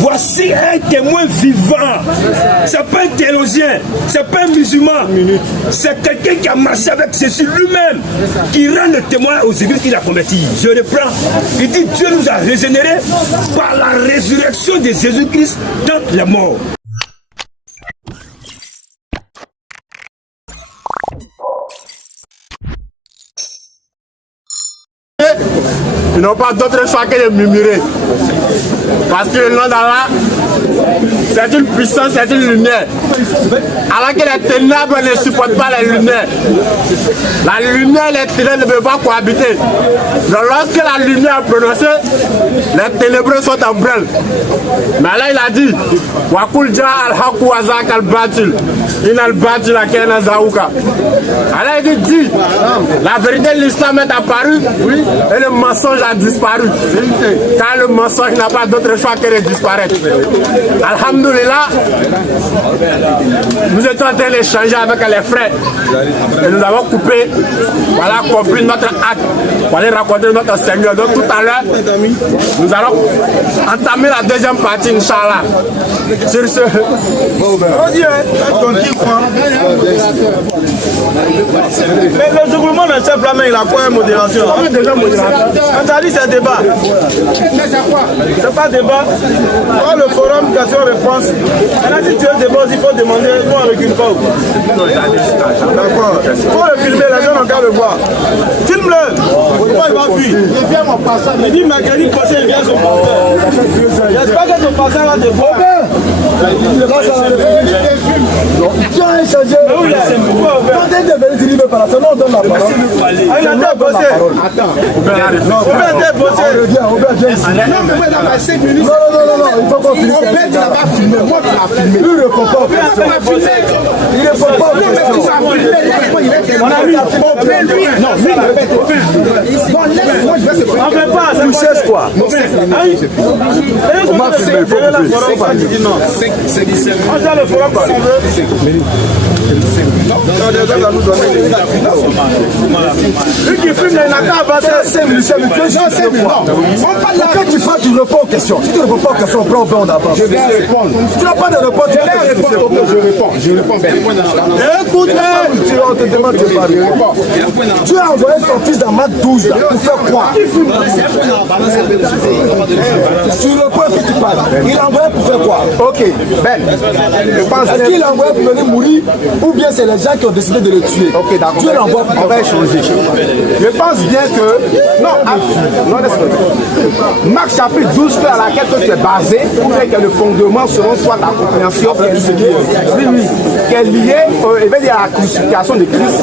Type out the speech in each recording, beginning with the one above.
Voici un témoin vivant. C'est pas un théologien, c'est pas un musulman. C'est quelqu'un qui a marché avec Jésus lui-même, qui rend le témoin aux églises qu'il a converties. Je reprends. Il dit Dieu nous a régénérés par la résurrection de Jésus-Christ dans les morts. Ils n'ont pas d'autre choix que de murmurer. Parce que le nom d'Allah, c'est une puissance, c'est une lumière. Alors que les ténèbres ne supportent pas la lumière. La lumière et les ténèbres ne peuvent pas cohabiter. Donc lorsque la lumière est prononcée, les ténébreux sont en branle. Mais là il a dit, Wakul ja al-haqu wa zaka al-batil. In al-batil akena zaouka. Alors il dit, la vérité de l'islam est apparue et le mensonge a disparu. Car le mensonge n'a pas d'autre choix que de disparaître. Alhamdulillah, nous étions en train d'échanger avec les frères et nous avons coupé, voilà, compris notre acte pour aller rencontrer notre Seigneur. Donc tout à l'heure, nous allons entamer la deuxième partie, Inch'Allah. Sur ce... Mais le regroupement de chef là, il a quoi une modération? On a dit c'est débat. C'est pas débat. Quand le forum question-réponse, si tu veux débat, il faut demander, nous on ne recule pas. D'accord. Il faut le filmer, les gens n'ont qu'à le voir. Filme-le. Pourquoi il va fuir? Il dit mercredi prochain, il vient son pasteur. J'espère que son pasteur va te voir. Tu as échangé. Quand il est devenu libre par la seule, on donne la parole. Il a été bossé. Attends. Robert a été bossé. Non, il faut qu'on finisse. Robert, tu n'as pas filmé. Moi, tu l'as filmé. Lui, il ne répond pas aux questions. Il ne répond pas aux questions. On a vu. Non, lui, il répète. Laisse-moi, je vais se prendre. On ne fait pas. Tu cherches quoi? On m'a filmé. On a le forum par lui qui filme, il n'a qu'à avancer. C'est Michel, mais tu es juste le point. Quand tu fais, tu réponds aux questions. Si tu ne réponds pas aux questions, on prend on avance. Je vais répondre. Tu n'as pas de réponse. Je réponds bien. Écoutez, on te demande de parler. Tu as envoyé son fils dans Mac 12 là, pour faire quoi? Tu réponds et puis tu parles. Il a envoyé pour faire quoi? Ok, Ben, je pense. Est-ce qu'il a envoyé pour venir mourir ou bien c'est les gens qui ont décidé de le tuer? Ok, d'accord. Dieu l'envoie pour on va échanger. Je pense bien que. Non, laisse-moi. Marc chapitre 12, à laquelle tu es basé, pour que le fondement selon soit ta compréhension de tout ce qui est lié à la crucifixion de Christ.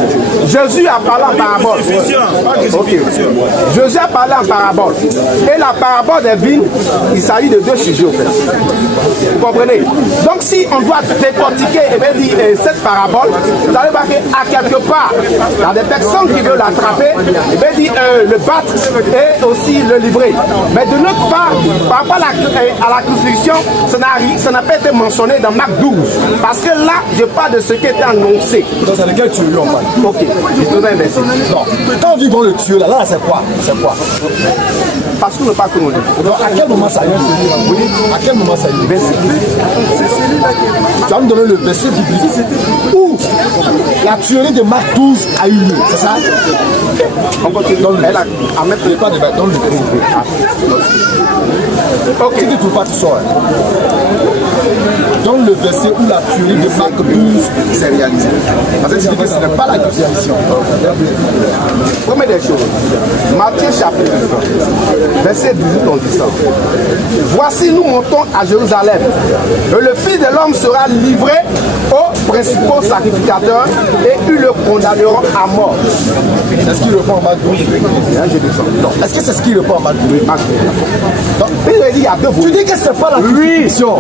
Jésus a parlé en parabole. Ok. Jésus a parlé en parabole. Et la parabole des vignes, il s'agit de deux sujets au fait. Vous comprenez? Donc si on doit décortiquer cette parabole, vous allez voir qu'à quelque part, il y a des personnes qui veulent l'attraper, le battre et aussi le livrer. Mais de notre part, par rapport à la crucifixion, ça n'a pas été mentionné dans Marc 12. Parce que là, je parle de ce qui était annoncé. Donc c'est lequel tu lui en parle? Ok, je te donne un verset. Non. Quand on dit bon le tuer, là c'est quoi? C'est quoi? Parce qu'on ne pas que nous dit. Donc à quel moment ça y est? Oui. À quel moment ça y est? Tu vas me donner le verset biblique où la tuerie de Marc 12 a eu lieu, c'est ça? On continue. À mettre le pas de dans le verset. Ok, si tu ne trouves pas, tu sors. Dans le verset où la tuerie de Marc 12 s'est réalisée. Parce que ce n'est pas la crucifixion. Première des choses, Matthieu chapitre 20, verset 18 en disant, voici nous montons à Jérusalem, et le Fils de l'homme sera livré aux principaux sacrificateurs et ils le condamneront à mort. Est-ce qu'il répond à Marc 12? Non. Est-ce que c'est ce qu'il répond à Marc 12? Donc, il dit il y a deux volets. Tu dis que c'est pas la crucifixion.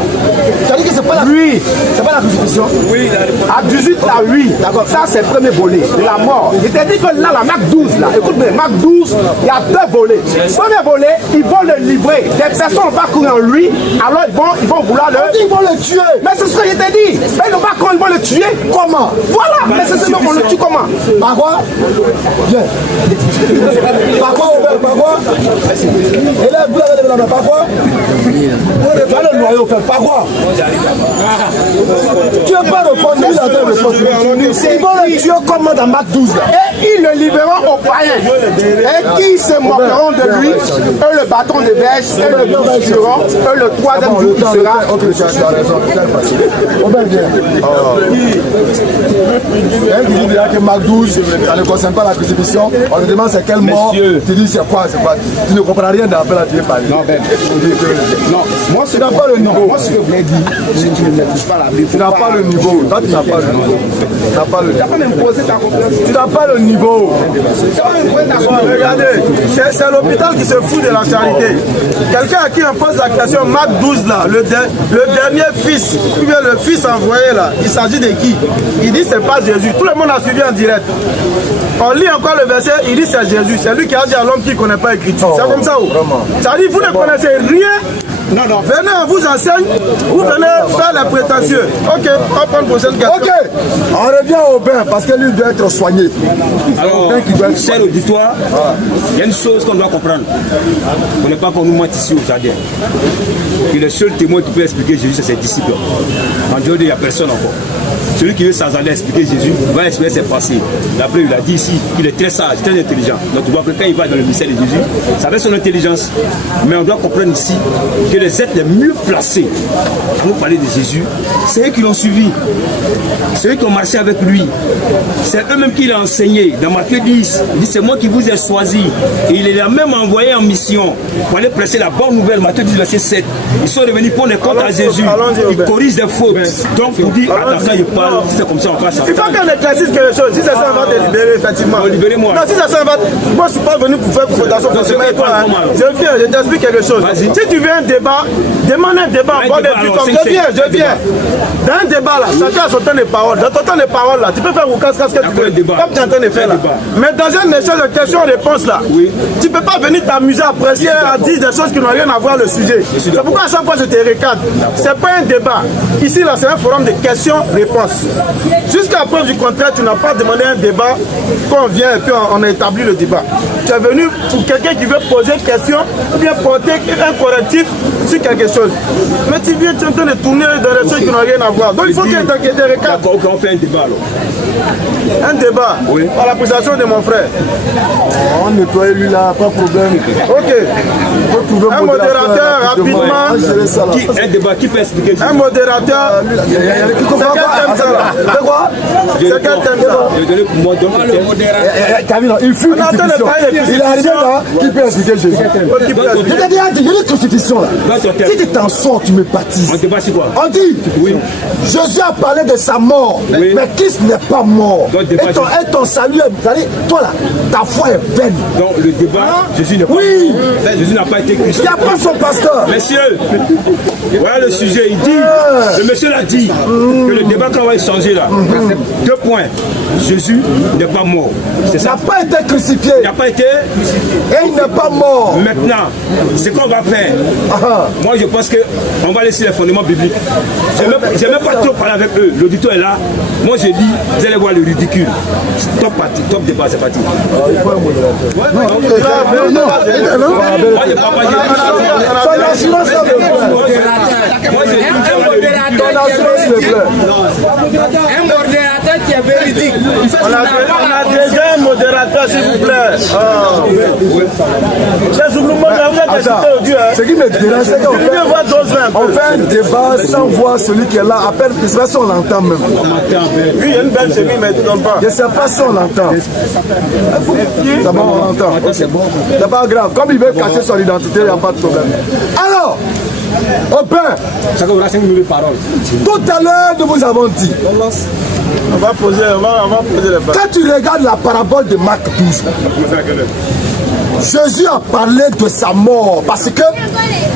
Tu as dit que c'est pas la crucifixion. Oui. À 18 là, oui. D'accord. Ça c'est le premier volet, la mort. Il t'a dit que là, la Marc 12 là, écoute bien, Marc 12, il y a deux volets. Premier volet, ils vont le livrer. Des personnes vont courir en lui, alors ils vont vouloir le. Ils vont le tuer. Mais c'est ce que je t'ai dit. Mais ils vont pas courir, ils vont le le tuer. Comment? Voilà, mais c'est seulement qu'on le tue comment? Par quoi? Viens. Par quoi, Robert? Par quoi? Et là, vous avez la main. Par quoi? Dans le noyau, par quoi? Tu veux pas répondre, il a de répondre. Ils vont le tuer comme dans Mac 12. Et ils le livreront aux païens. Et qui se moqueront de lui, eux le bâton de verge, eux le crucifieront, eux le troisième jour qui sera. Ok, tu as raison. Robert, viens. Il dit déjà que Mac 12, ça ne concerne pas la crucifixion. On lui demande c'est quel mort. Tu dis c'est quoi, c'est quoi. Tu ne comprends rien d'après la vie parler. Non, Ben. Non, moi Tu n'as pas le niveau. Moi, ce que je voulais dire, c'est que tu ne maîtrises pas la Bible. Tu n'as pas le niveau. Toi, tu n'as pas le niveau. Tu n'as pas le niveau. Tu n'as pas imposé ta compréhension. Tu n'as pas le niveau. Regardez, c'est l'hôpital qui se fout de la charité. Quelqu'un à qui on pose la question, Marc 12 là, le dernier fils, ou bien le fils envoyé là, il s'agit de qui? Il dit c'est pas Jésus. Tout le monde a suivi en direct. On lit encore le verset, il dit c'est Jésus. C'est lui qui a dit à l'homme qui ne connaît pas l'écriture. C'est comme ça où? Ça dit vous ne connaissez rien. Non, venez, on vous enseigne, vous venez faire les prétentieux. Ok, on prend une prochaine question. Ok, on revient au bain parce que lui doit être soigné. Alors, cher auditoire, il y a une chose qu'on doit comprendre. On n'est pas qu'on nous mente ici au jardin. Et le seul témoin qui peut expliquer Jésus, c'est ses disciples. En dehors, il n'y a personne encore. Celui qui veut sans aller expliquer Jésus va expliquer ses pensées. Après, il a dit ici qu'il est très sage, très intelligent. Donc, tu vois que quand il va dans le mystère de Jésus, ça fait son intelligence. Mais on doit comprendre ici que les êtres les mieux placés à nous parler de Jésus, c'est eux qui l'ont suivi. C'est eux qui ont marché avec lui. C'est eux-mêmes qui l'ont enseigné. Dans Matthieu 10, il dit c'est moi qui vous ai choisi. Et il les a même envoyé en mission pour aller prêcher la bonne nouvelle. Matthieu 10, verset 7. Ils sont revenus pour les comptes à Jésus. Ils corrigent des fautes. Donc, pour dire, attends, il parle. Si c'est comme ça, on va s'entendre. Il faut qu'on éclaircisse quelque chose. Si c'est ça, on va te libérer, effectivement. Libérez-moi. Non, si c'est ça, on va. Moi, je ne suis pas venu pour faire confrontation. Je viens, je t'explique quelque chose. Si tu veux un débat, demande un débat. Je viens. Dans un débat, là, chacun a son temps de parole. Dans ton temps de parole, là, tu peux faire ou casse ce que tu veux. Comme tu es en train de faire là. Mais dans un échange de questions-réponses, là, tu ne peux pas venir t'amuser à apprécier, à dire des choses qui n'ont rien à voir le sujet. C'est pourquoi à chaque fois je te recadre. Ce n'est pas un débat. Ici, là, c'est un forum de questions-réponses. Jusqu'à preuve du contraire, tu n'as pas demandé un débat qu'on vient et puis on a établi le débat. Tu es venu pour quelqu'un qui veut poser une question ou bien porter un correctif sur quelque chose. Mais tu viens, tu es en train de tourner dans des choses qui n'ont rien à voir. Donc il faut qu'il y ait des recadres. D'accord, on fait un débat alors. Un débat à l'appréciation de mon frère. On nettoie lui là, pas de problème. Ok. Un modérateur rapidement. Un débat qui peut expliquer Jésus. Un modérateur. C'est quoi? C'est quel thème ça? Je vais donner pour moi donc le modérateur. Il fut il est arrivé là, qui peut expliquer Jésus. Je t'ai déjà dit, il y a une crucifixion là. Si tu t'en sors, tu me baptises. On débat sur quoi? On dit, Jésus a parlé de sa mort, mais Christ n'est pas mort. Et ton salut, toi là, ta foi est vaine. Donc le débat, Jésus n'est pas mort. Jésus n'a pas été crucifié. Il n'y a pas son pasteur. Messieurs, voilà le sujet. Il dit, le monsieur l'a dit, que le débat qu'on va échanger là, 2 points. Jésus n'est pas mort. C'est ça. Il n'a pas été crucifié. Il n'a pas été crucifié. Et il n'est pas mort. Maintenant, ce qu'on va faire, moi je pense qu'on va laisser les fondements bibliques. Je n'ai même pas trop parlé avec eux. L'auditoire est là. Moi je dis, vous allez voir le ridicule. Top parti, top débat, c'est parti. Il faut un modérateur. Un modérateur qui est véridique. On a déjà un modérateur, s'il vous plaît. Ce qui me dérange, c'est qu'on fait un débat sans voir celui qui est là. À peine, je ne sais pas si on l'entend même. Lui, il y a une belle chemise, mais tu n'entends pas. Je ne sais pas si on l'entend. C'est bon, on l'entend. C'est pas grave. Comme il veut cacher son identité, il n'y a pas de problème. Alors, au pain. Tout à l'heure, nous vous avons dit. On va poser les bases. Quand tu regardes la parabole de Marc 12, Jésus a parlé de sa mort parce que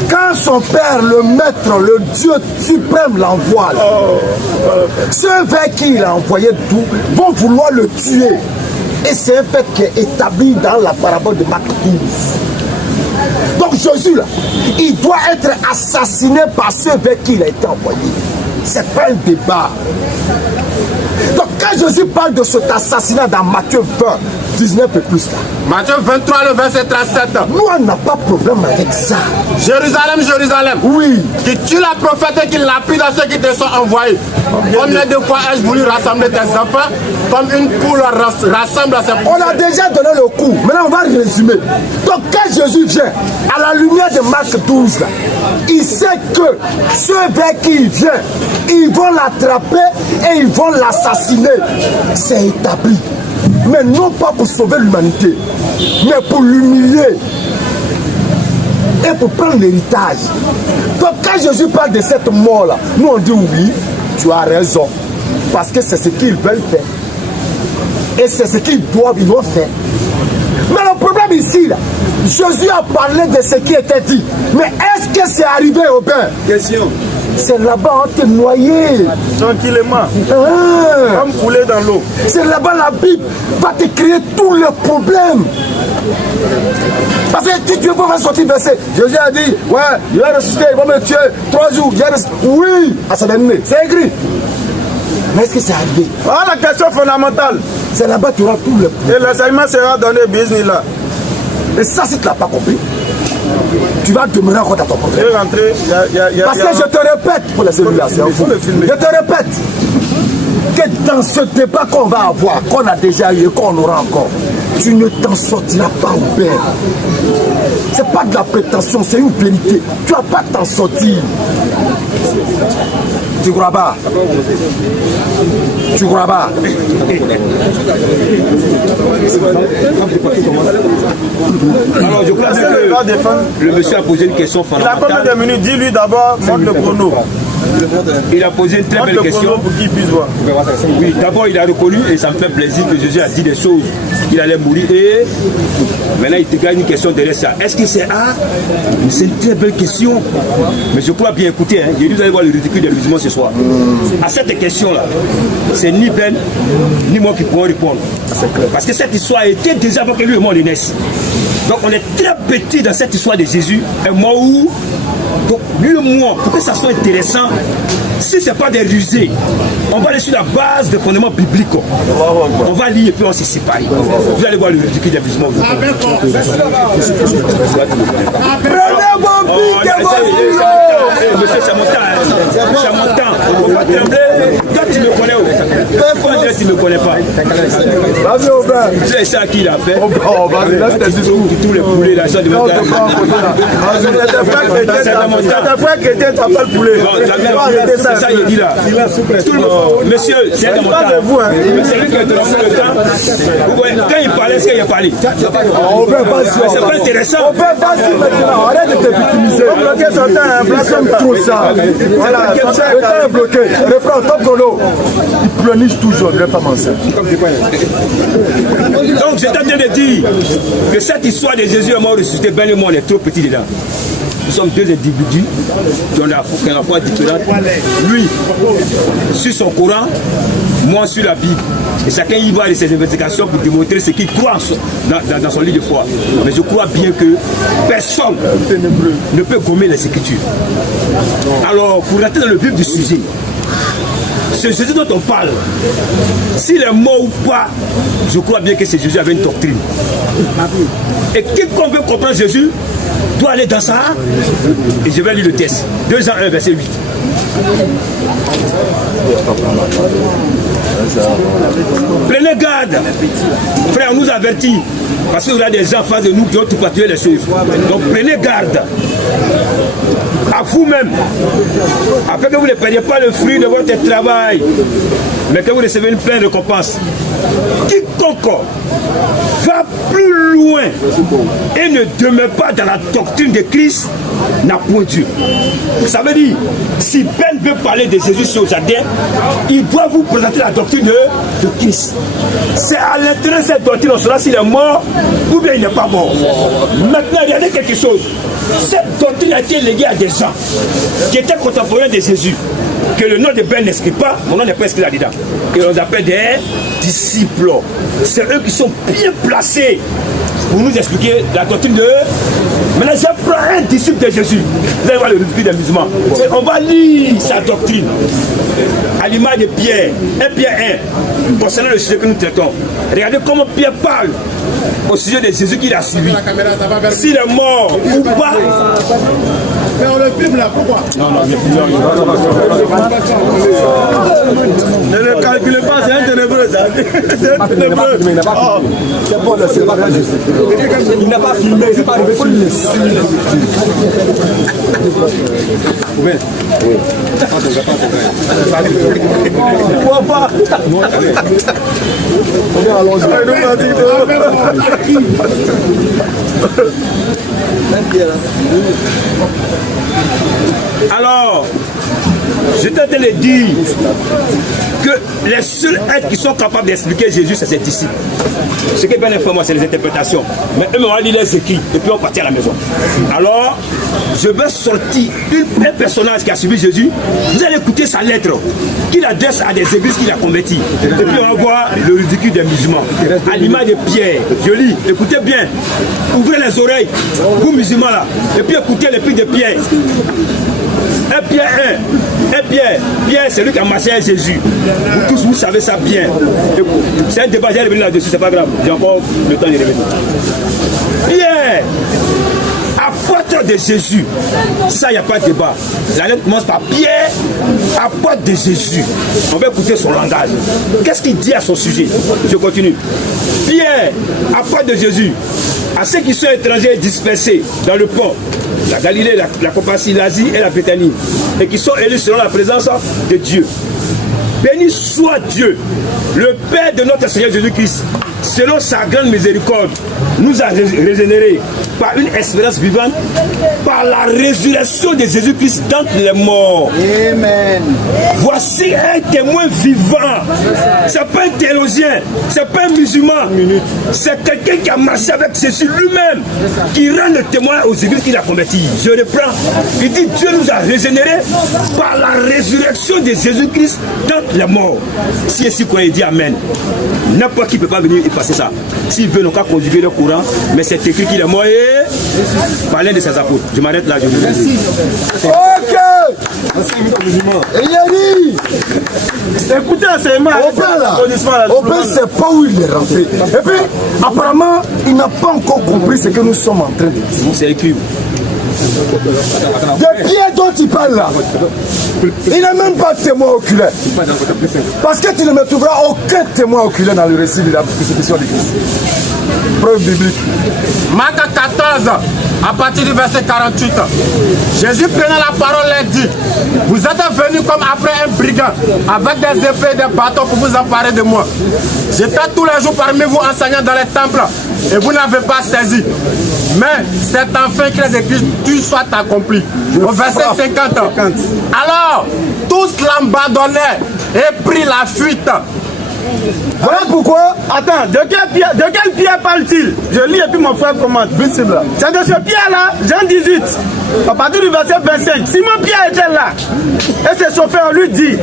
quand son père, le maître, le Dieu suprême l'envoie, ceux vers qui il a envoyé tout vont vouloir le tuer. Et c'est un fait qui est établi dans la parabole de Marc 12. Donc Jésus, là, il doit être assassiné par ceux vers qui il a été envoyé. c'est pas un débat. Donc quand Jésus parle de cet assassinat dans Matthieu 20, 19 et plus là. Matthieu 23, le verset 37. Nous, on n'a pas de problème avec ça. Jérusalem, Jérusalem. Oui. Qui tue la prophète et qui lapide à ceux qui te sont envoyés. Combien de fois ai-je voulu rassembler tes enfants comme une poule rassemble à ses poussins? On a déjà donné le coup. Maintenant, on va résumer. Donc quand Jésus vient, à la lumière de Marc 12, là, il sait que ceux vers qui il vient, ils vont l'attraper et ils vont l'assassiner. C'est établi. Mais non pas pour sauver l'humanité, mais pour l'humilier et pour prendre l'héritage. Donc quand Jésus parle de cette mort-là, nous on dit oui, tu as raison. Parce que c'est ce qu'ils veulent faire. Et c'est ce qu'ils doivent faire. Mais le problème ici, là, Jésus a parlé de ce qui était dit. Mais est-ce que c'est arrivé au bain? Question. C'est là-bas, on t'est noyé. Tranquillement. Comme couler dans l'eau. C'est là-bas, la Bible va te créer tous les problèmes. Parce que si Dieu va sortir verset, Jésus a dit, ouais, il va ressusciter, il va me tuer 3 jours. Oui, à sa dernière, c'est écrit. Mais est-ce que c'est arrivé? Ah, la question fondamentale. C'est là-bas que tu auras tous les problèmes. Et l'enseignement sera donné business là. Et ça, si tu ne l'as pas compris, tu vas demeurer encore dans ton problème. Parce que je te répète, pour la cellule là, je te répète que dans ce débat qu'on va avoir, qu'on a déjà eu et qu'on aura encore, tu ne t'en sortiras pas au père. C'est pas de la prétention, c'est une vérité. Tu vas pas t'en sortir. Tu crois pas? Tu crois pas? Alors je crois que le monsieur a posé une question fondamentale. Il a combien de minutes? Dis-lui d'abord, montre le chrono. Il a posé une très belle question. Pour qu'il puisse voir. Oui, d'abord il a reconnu et ça me fait plaisir que Jésus a dit des choses qu'il allait mourir et maintenant il te gagne une question derrière ça. Est-ce que c'est c'est une très belle question. Mais je crois bien écouter, hein. J'ai dû aller voir le ridicule des musulmans ce soir. À cette question-là, c'est ni Ben ni moi qui pourrons répondre. Parce que cette histoire était déjà avant que lui et moi on naisse. Donc on est très petit dans cette histoire de Jésus, un mois où donc lui et moi, pour que ça soit intéressant, si ce n'est pas des rusés, on va aller sur la base des fondements bibliques. On va lire et puis on se sépare. Vous allez voir le ridicule des musulmans. Monsieur, c'est mon temps. C'est mon temps. On va trembler. Toi, tu me connais où? Pourquoi tu ne me connais pas? Tu sais ça qui l'a fait? Tous les poulets là, ça devant toi. C'est ta frère chrétien, tu n'as pas le poulet. C'est ça qu'il dit là. Monsieur, c'est dans mon temps. C'est lui qui a donné le temps. Quand il parlait, est-ce qu'il a parlé? C'est pas intéressant. On peut pas si maintenant. Arrête de te victimiser. Bloquer son temps, un Bloquer tout ça. Voilà, le temps est bloqué. Reprends ton chrono. Il pleurniche toujours, il ne veut pas mentir. Donc j'étais en train de dire que cette histoire de Jésus est mort ressuscité, ben le monde est trop petit dedans. Nous sommes deux individus qui ont la foi différente. Lui, sur son Coran, moi sur la Bible. Et chacun y va de ses investigations pour démontrer ce qu'il croit dans son lit de foi. Mais je crois bien que personne ne peut gommer les Écritures. Alors, pour rentrer dans le vif du sujet, ce Jésus dont on parle, s'il est mort ou pas, je crois bien que c'est Jésus avait une doctrine. Et quiconque veut comprendre Jésus doit aller dans ça. Et je vais lire le texte. 2 Jean 1, verset 8. Prenez garde, frère, nous avertit, parce qu'il y a des gens en face de nous qui ont tout participé les choses. Donc prenez garde à vous-même, afin que vous ne perdiez pas le fruit de votre travail, mais que vous recevez une pleine récompense. Quiconque va plus loin et ne demeure pas dans la doctrine de Christ n'a point Dieu. Ça veut dire, si Ben veut parler de Jésus sur le jardin, il doit vous présenter la doctrine de Christ. C'est à l'intérieur de cette doctrine, on saura s'il est mort ou bien il n'est pas mort. Maintenant, regardez quelque chose. Cette doctrine a été léguée à des gens qui étaient contemporains de Jésus, que le nom de Ben n'inscrit pas, mon nom n'est pas inscrit là-dedans. Et on les appelle des disciples. C'est eux qui sont bien placés pour nous expliquer la doctrine de... Maintenant, je prends un disciple de Jésus. Vous allez voir le ridicule des musulmans. On va lire sa doctrine. à l'image de Pierre, 1 Pierre 1, concernant le sujet que nous traitons. Regardez comment Pierre parle au sujet de Jésus qu'il a suivi. S'il est mort ou pas. Mais on le filme là, pourquoi? Ne le calculez pas, c'est un ténébreux, ça. C'est un ténébreux. C'est bon, c'est pas grave. Il n'a pas filmé, c'est pas le film. Oui. Pourquoi pas? Alors, je t'ai en train de dire que les seuls êtres qui sont capables d'expliquer Jésus, c'est ses disciples. Ce qui est bien informé, c'est les interprétations. Mais eux, on va lire les écrits et puis on partit à la maison. Alors, je vais sortir un personnage qui a suivi Jésus. Vous allez écouter sa lettre qu'il adresse à des églises qu'il a converties. Et puis on va voir le ridicule des musulmans. À l'image de Pierre, je lis, écoutez bien. Ouvrez les oreilles, vous musulmans là. Et puis écoutez les prix de Pierre. 1 Pierre 1. Pierre, c'est lui qui a marché avec Jésus. Vous tous, vous savez ça bien. C'est un débat, j'ai revenu là-dessus, c'est pas grave. J'ai encore le temps de revenir. Pierre, apôtre de Jésus. Ça, il n'y a pas de débat. La lettre commence par Pierre, apôtre de Jésus. On va écouter son langage. Qu'est-ce qu'il dit à son sujet? Je continue. Pierre, apôtre de Jésus, à ceux qui sont étrangers dispersés dans le pont, la Galilée, la Cappadocie, l'Asie et la Béthanie, et qui sont élus selon la présence de Dieu. Béni soit Dieu, le Père de notre Seigneur Jésus-Christ, selon sa grande miséricorde, nous a régénérés par une espérance vivante, par la résurrection de Jésus-Christ d'entre les morts. Amen. Voici un témoin vivant. C'est pas un théologien, c'est pas un musulman. C'est quelqu'un qui a marché avec Jésus lui-même, qui rend le témoin aux églises qu'il a converties. Je reprends. Il dit Dieu nous a régénérés par la résurrection de Jésus-Christ d'entre les morts. Si ici quoi il dit Amen, n'importe qui ne peut pas venir et passer ça. S'il veut, n'ont qu'à conjuguer le courant, mais c'est écrit qu'il est mort et par l'un de ses apôtres. Je m'arrête là, je vous remercie. Ok. Et il a dit, Écoutez, c'est mal. Au père, c'est pas où il est rentré. Et puis, apparemment, il n'a pas encore compris ce que nous sommes en train de dire. C'est écrit. De Pierre dont il parle là, il n'est même pas témoin oculaire. Parce que tu ne me trouveras aucun témoin oculaire dans le récit de la crucifixion de Christ. Preuve biblique. Marc 14, à partir du verset 48. Jésus prenant la parole et dit: vous êtes venus comme après un brigand, avec des épées et des bâtons pour vous emparer de moi. J'étais tous les jours parmi vous enseignant dans les temples, et vous n'avez pas saisi. Mais c'est enfin que les Écritures soient accomplies. Au verset 50. Alors, tous l'abandonnèrent et prirent la fuite. Voilà pourquoi. Attends, de quel Pierre parle-t-il? Je lis et puis mon frère commente. C'est de ce Pierre-là, Jean 18, à partir du verset 25. Simon Pierre était là. Et ses chauffeurs lui dit: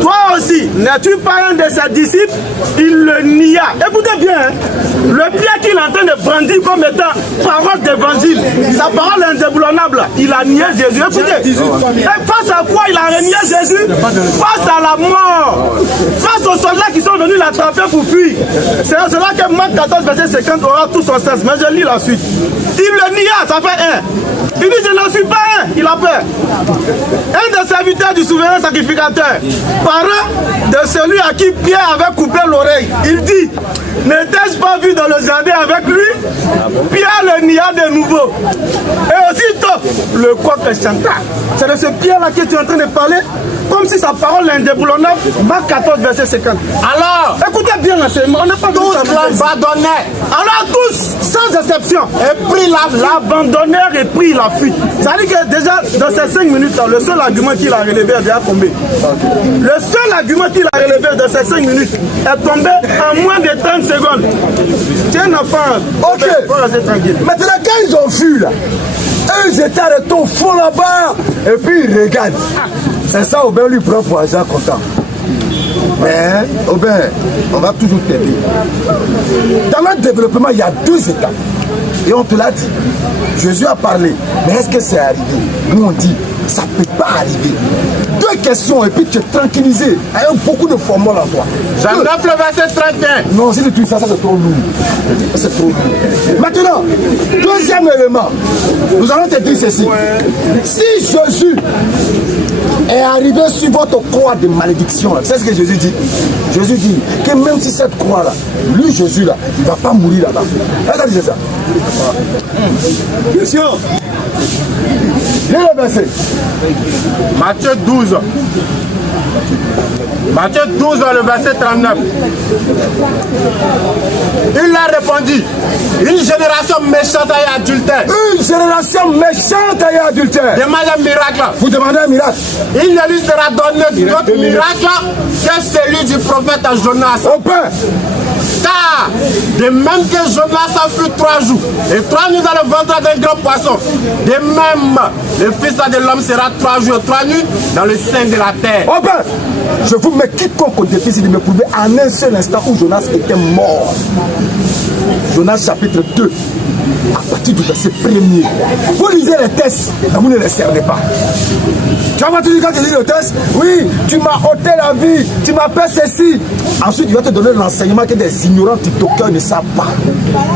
toi aussi, n'es-tu pas un de ses disciples? Il le nia. Écoutez bien, hein? Le Pierre qu'il est en train de brandir comme étant parole d'évangile, sa parole indéboulonnable, il a nié Jésus. Écoutez, et face à quoi il a renié Jésus? Face à la mort, face aux soldats qui sont venus l'attraper pour fuir. C'est cela que Marc 14, verset 50 aura tout son sens. Mais je lis la suite. Il le nia, ça fait un. Il dit: je n'en suis pas un. Il a peur. Un des serviteurs du souverain sacrificateur, parent de celui à qui Pierre avait coupé l'oreille, il dit: n'étais-je pas vu dans le jardin avec lui? Pierre le nia de nouveau. Et aussitôt, le coq chanta. C'est de ce Pierre-là que tu es en train de parler, comme si sa parole est indéboulonnable. Marc 14, verset 50. Alors, écoutez bien l'enseignement, on n'est pas tous l'abandonnèrent. Alors tous, sans exception, Et pris l'abandonnèrent et pris la fuite. Ça veut dire que déjà, dans ces 5 minutes, le seul argument qu'il a relevé est déjà tombé. Le seul argument qu'il a relevé dans ces 5 minutes est tombé en moins de 30 secondes. Tu es un enfant. Ok. Tranquille. Maintenant, quand ils ont fui là, eux ils étaient arrêtés au fond là-bas. Et puis ils regardent. C'est ça, Aubin lui prend pour agent content. Mais, Aubin, on va toujours t'aider. Dans notre développement, il y a 2 étapes. Et on te l'a dit. Jésus a parlé. Mais est-ce que c'est arrivé? Nous on dit, ça ne peut pas arriver. 2 questions et puis tu es tranquillisé. Avec beaucoup de formules en toi. J'en ai le verset 31. Non, si tu dis ça, c'est trop lourd. C'est trop lourd. Maintenant, deuxième élément. Nous allons te dire ceci. Si Jésus est arrivé sur votre croix de malédiction, c'est ce que Jésus dit. Jésus dit que même si cette croix-là, lui Jésus là, il ne va pas mourir là-bas. Regardez ça. Bien sûr. Lis le verset. Matthieu 12. Matthieu 12, le verset 39. Il leur répondit, une génération méchante et adultère. Une génération méchante et adultère. Demandez un miracle. Vous demandez un miracle. Il ne lui sera donné d'autre miracle que celui du prophète Jonas. Au pain. Car, de même que Jonas a fut 3 jours et 3 nuits dans le ventre d'un grand poisson, de même, le Fils de l'homme sera 3 jours et 3 nuits dans le sein de la terre. Au pain. Je vous mets quiconque au défi de me prouver en un seul instant où Jonas était mort. Jonas chapitre 2, à partir du verset 1er. Vous lisez les textes, mais vous ne les cernez pas. Tu vas te dire quand tu lis le texte, oui, tu m'as ôté la vie, tu m'as fait ceci. Ensuite, il va te donner l'enseignement que des ignorants TikTokers ne savent pas.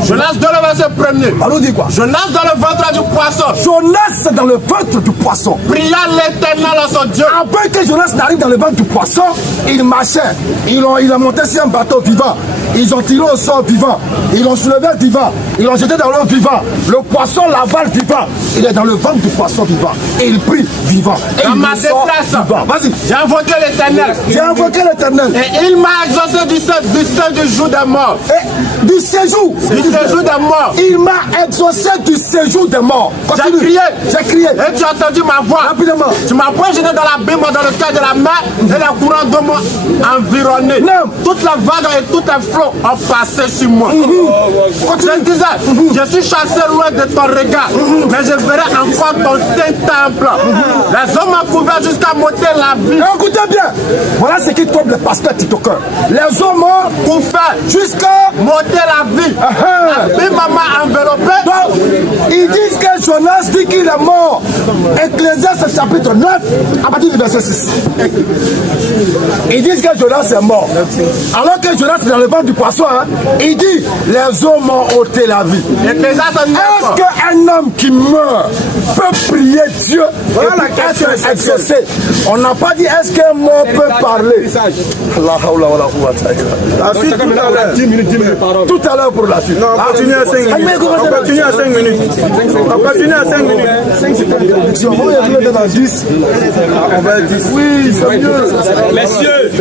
Jonas dans le verset 1er. Alors dit quoi? Jonas dans le ventre du poisson. Jonas dans le ventre du poisson. Pria l'Éternel à son Dieu. Après que Jonas n'arrive dans le ventre du poisson, il marchait. Il a monté sur un bateau vivant. Ils ont tiré au sort vivant. Ils l'ont soulevé vivant. Ils l'ont jeté dans l'eau vivant. Le poisson l'avale vivant. Il est dans le ventre du poisson vivant. Et il prie vivant. Et Dans il ma sort détresse, vivant. Vas-y. j'ai invoqué l'Éternel. J'ai invoqué l'Éternel. Et il m'a exaucé du sein du jour des morts. Et du séjour. Du séjour des morts. Il m'a exaucé du séjour des morts. J'ai Continue. crié. J'ai crié. Et tu as entendu ma voix. Rapidement. Tu m'as point jeté dans l'abîme, dans le cœur de la mer, et les courants d'eau m'ont environné. Non. Toute la vague et tout les flots ont passé sur moi. Je disais, je suis chassé loin de ton regard, mais je verrai encore ton saint temple. Les hommes ont couvert jusqu'à m'ôter la vie. Écoutez bien. Voilà ce qui tombe le pasteur TikToker. Les hommes ont Couvert jusqu'à m'ôter la vie. L'abîme m'a enveloppé. Donc, ils disent que Jonas dit qu'il est mort. Ecclésiaste chapitre 9, à partir du verset 6. Ils disent que Jonas est mort. Alors que Jonas est dans le ventre du poisson, hein, il dit les hommes ont ôté la vie. Est-ce qu'un homme qui meurt peut prier Dieu et être exaucé? On n'a pas dit est-ce qu'un mort peut parler. Tout à l'heure pour la suite. Non, on continue à 5 minutes. On continue à 5 minutes. On continue à 5 minutes. 5 c'est une introduction. Moi, il y a dans 10. On va être 10. Oui, c'est mieux. Messieurs,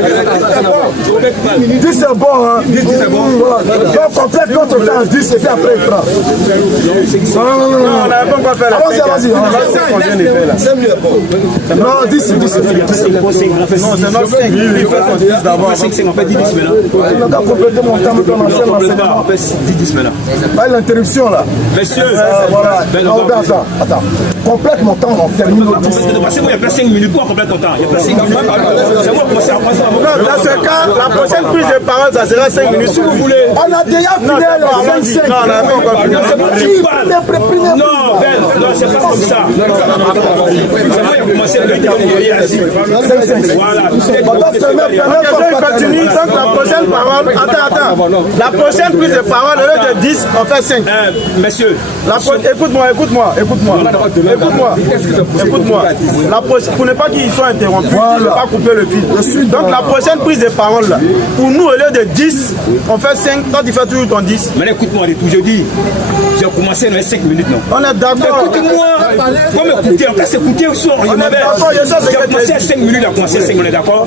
10 c'est bon, hein. 10 c'est bon. Voilà. Donc, complète notre temps 10 et puis après, il prend. Non, On n'avait pas encore fait la Vas-y. Non, 10 Non, c'est notre 5. Il faut qu'on dise d'abord. 5, on fait 10 maintenant. Il n'a qu'à compléter mon temps, mais on enseigne l'enseignement. On fait 10 maintenant. Pas l'interruption là. Messieurs, Voilà. Non, attends. Complète mon temps, on termine le 10. passez-moi, il y a pas 5 minutes. Pourquoi on complète ton temps? Il y a pas 5 minutes. C'est moi qui commence à passer Non, dans ce cas, la prochaine prise de parole, ça sera 5 minutes si vous voulez. On a déjà fini les 5-5. Non, on n'a pas encore fini. Non, c'est pas comme ça. C'est moi qui a commencé le voilà. On continue, donc la prochaine parole. Attends. La prochaine prise de parole, au lieu de 10, on fait 5. Messieurs, Écoute-moi. Pour ne pas qu'ils soient interrompus, je ne vais pas couper le fil. Donc la prochaine prise de parole, là, pour nous, au lieu de 10, on fait 5. Toi, tu fais toujours ton 10. maintenant écoute-moi, je dis, j'ai commencé dans 5 minutes, non? On est d'accord. Écoute-moi, comme écouter, on peut s'écouter aussi, on y d'accord, je sais ce que j'ai commencé à 5 minutes, à commencer à 5 minutes, d'accord?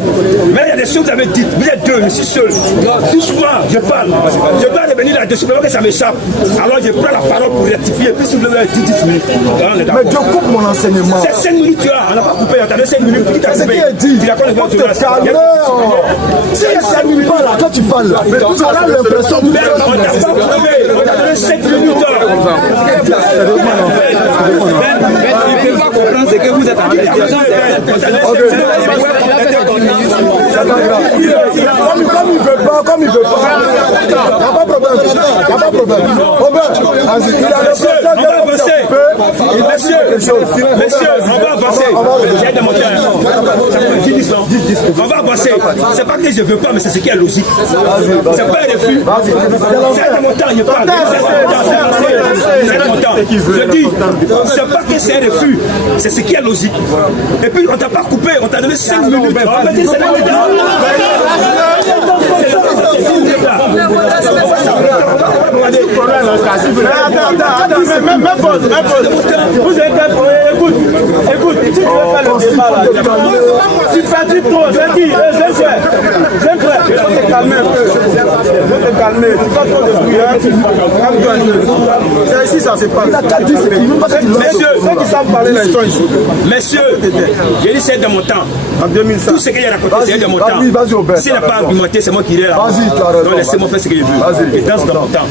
Mais il y a des choses que vous avez dites, vous êtes deux, je suis seul. Doucement, je parle. Je dois revenir là-dessus, que ça m'échappe. Alors je prends la parole pour rectifier, puis si vous voulez 10 minutes. Mais Dieu coupe mon enseignement. C'est 5 minutes, tu vois, on n'a pas coupé, on t'a 5 minutes, qui t'a C'est ce coupé? qui est dit. Tu l'as pas le Faut te calmer. Si ça ne pas là, toi tu parles là. Tu as l'impression de on t'a pas coupé, on t'a donné 5 minutes. Il ne peut pas comprendre ce que vous êtes en train de dire. Comme il veut pas. Il n'y a pas de problème. a pas de problème. Monsieur, on va avancer. J'ai demandé. On va avancer. C'est pas que je veux pas, mais c'est ce qui est logique. C'est pas un refus. C'est mon temps, il parle. C'est mon temps. Je dis, c'est pas que c'est un refus, c'est ce qui est logique. Et puis on t'a pas coupé, on t'a donné 5 minutes. On va dire c'est la vous êtes écoute, si tu veux faire le débat là, tu fais trop, j'aime frère, il faut te calmer, pas trop de bruit, c'est ici ça se passe. Messieurs, ceux qui savent parler là, ils sont ici. Messieurs, j'ai dit c'est de mon temps. En 2005. Tout ce qu'il y a raconté, c'est de mon temps. S'il n'a pas argumenté, c'est moi qui l'ai là. Donc laissez-moi faire ce que je veux. Et dans mon temps.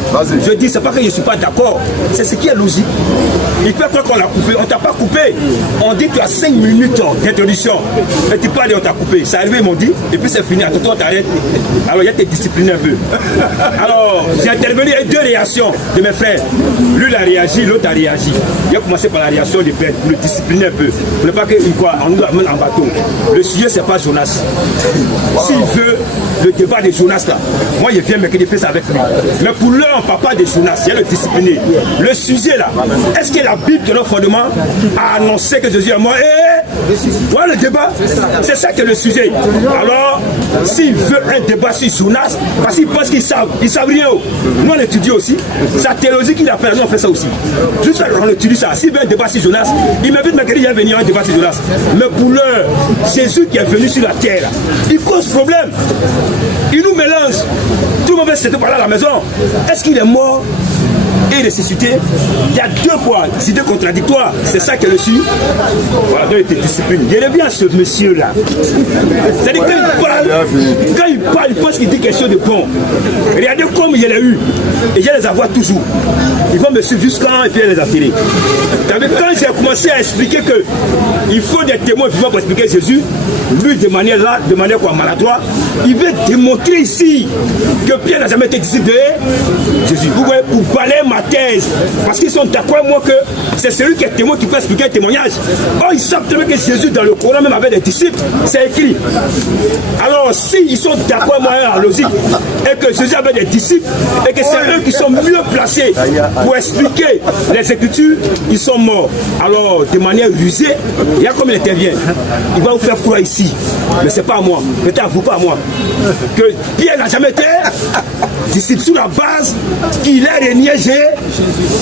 Je dis, c'est pas que je ne suis pas d'accord. C'est ce qui est logique. Il peut croire qu'on l'a coupé. On ne t'a pas coupé. On dit que tu as 5 minutes d'introduction. Et tu parles et on t'a coupé. Ça arrivé, ils m'ont dit. Et puis c'est fini. À tout temps, on t'arrête. Alors il y a été discipliné un peu. Alors j'ai intervenu avec 2 réactions de mes frères. Lui, il a réagi, l'autre a réagi. Il a commencé par la réaction des pères pour le discipliner un peu. Pour ne pas qu'on nous amène en bateau. Le sujet, c'est pas Jonas. S'il veut le débat de Jonas là, moi je viens mercredi faire ça avec lui. Mais pour l'heure, on ne parle pas de Jonas, il y a le discipliner. Le sujet là, est-ce que la Bible, qui est notre fondement, a annoncé que Jésus est mort? Voilà le débat. C'est ça que le sujet. Alors, s'il veut un débat sur Jonas, parce qu'ils pensent qu'ils savent rien. Nous on étudie aussi. Sa théologie qu'il appelle, nous on fait ça aussi. Juste on étudie ça. S'il veut un débat sur Jonas, il m'invite mercredi à venir un débat sur Jonas. Mais pour l'heure, Jésus qui est venu sur la terre, il cause problème. Il nous mélange. Tout le monde va se parler à la maison. Est-ce qu'il est mort et ressuscité? Il y a 2 poids, c'est 2 contradictoires. C'est ça qu'elle suit. Voilà, donc il était discipline. Il est bien ce monsieur-là. C'est-à-dire quand il parle, il pense qu'il dit quelque chose de bon. Regardez comme il y a eu. Et je les avoir toujours. Ils vont me suivre jusqu'à et puis les attirer. Quand j'ai commencé à expliquer qu'il faut des témoins vivants pour expliquer Jésus, lui de manière maladroite, il veut démontrer ici que Pierre n'a jamais été disciple de Jésus. Vous voyez, pour balayer ma thèse, parce qu'ils sont d'accord avec moi que c'est celui qui est témoin qui peut expliquer un témoignage. Or, ils savent très bien que Jésus, dans le Coran, même avec des disciples, c'est écrit. Alors, s'ils sont d'accord avec moi en logique, et que Jésus avait des disciples, et que c'est eux qui sont mieux placés pour expliquer les Écritures, ils sont morts. Alors, de manière rusée, il y a comme il intervient. Il va vous faire croire ici, mais c'est pas à moi, peut-être à vous, pas à moi, que Pierre n'a jamais été disciple sur la base qu'il a régné,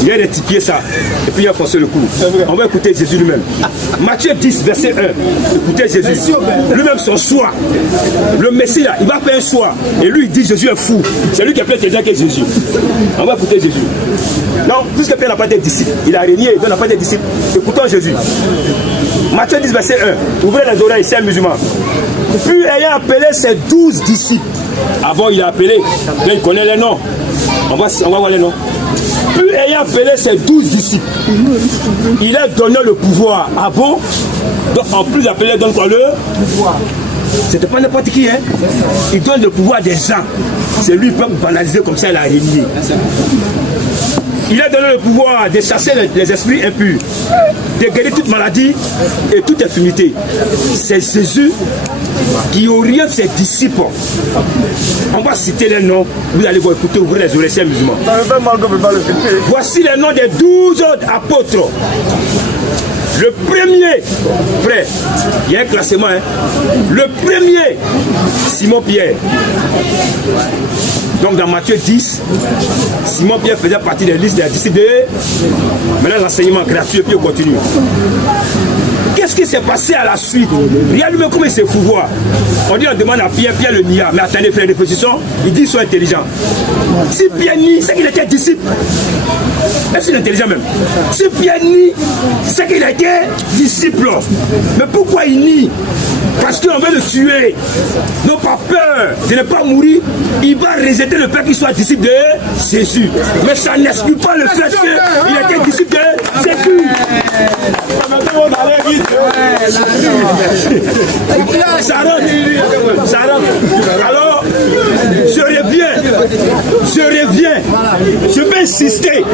il a rectifié ça. Et puis il a forcé le coup. On va écouter Jésus lui-même. Matthieu 10, verset 1. Écoutez Jésus. Lui-même son choix. Le Messie là, il va faire un choix. Et lui il dit Jésus est fou. C'est lui qui a plus intelligent que Jésus. On va écouter Jésus. Non, puisque Pierre n'a pas été disciple, il a régné, il n'a pas été disciple. Écoutons Jésus. Matthieu 10, verset 1. Ouvrez les oreilles, c'est un musulman. Puis ayant appelé ses 12 disciples. Avant il a appelé, là il connaît les noms. On va voir les noms. Puis ayant appelé ses 12 disciples, il a donné le pouvoir. Ah bon? Donc en plus d'appeler, il donne quoi le pouvoir? C'était pas n'importe qui, hein? Il donne le pouvoir des gens. C'est lui qui peut banaliser comme ça, il a régné. Il a donné le pouvoir de chasser les esprits impurs, de guérir toute maladie et toute infirmité. C'est Jésus qui oriente ses disciples. On va citer les noms. Vous allez vous écouter, ouvrir les oreilles, c'est musulmans. Voici les noms des 12 autres apôtres. Le premier, frère, il y a un classement, hein? Le premier, Simon-Pierre. Donc dans Matthieu 10, Simon-Pierre faisait partie des listes des disciples. Maintenant l'enseignement gratuit et puis on continue. Qu'est-ce qui s'est passé à la suite? Regarde lui-même comment il s'est fou voir. On dit on demande à Pierre, Pierre le nia. Mais attendez, frère, réfléchissons. Il dit qu'ils sont intelligents. Si Pierre nie, c'est qu'il était disciple. Est-ce qu'il est intelligent même? Si Pierre nie, c'est qu'il était disciple. Mais pourquoi il nie? Parce qu'on veut le tuer. Non, pas peur de ne pas mourir. Il va rejeter le fait qu'il soit disciple de Jésus. Mais ça n'explique pas le fait qu'il était disciple de Jésus. Ça rentre. Alors, je reviens. Je reviens. Je vais insister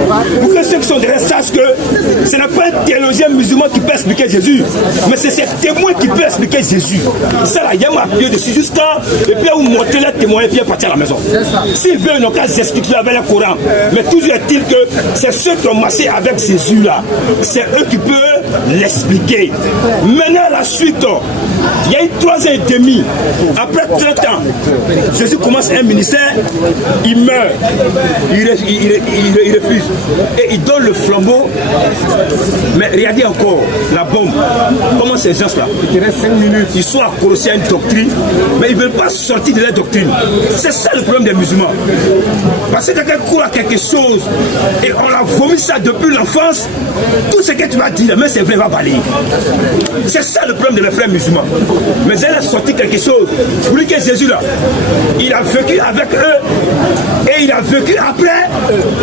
pour que ceux qui sont derrière sachent que ce n'est pas un théologien musulman qui peut expliquer Jésus, mais c'est ces témoins qui peuvent expliquer Jésus. Ça là, il y a appuyé dessus jusqu'à et puis vous montez les témoins et puis partir à la maison. S'ils veulent, ils n'ont qu'à s'expliquer avec le Coran. Mais toujours est-il que c'est ceux qui ont marché avec Jésus là, c'est eux qui peuvent l'expliquer. Maintenant, la suite, il y a eu 3 ans et demi. Après 30 ans, Jésus commence un ministère, il meurt, il refuse. Et il donne le flambeau. Mais regardez encore la bombe. Comment ces gens-là, ils sont accrochés à une doctrine, mais ils ne veulent pas sortir de la doctrine. C'est ça le problème des musulmans. Parce que quelqu'un croit à quelque chose et on a vomi ça depuis l'enfance, tout ce que tu vas dire, mais c'est vrai, va balayer. C'est ça le problème de mes frères musulmans. Mais elle a sorti quelque chose. Vous voyez que Jésus là, il a vécu avec eux et il a vécu après.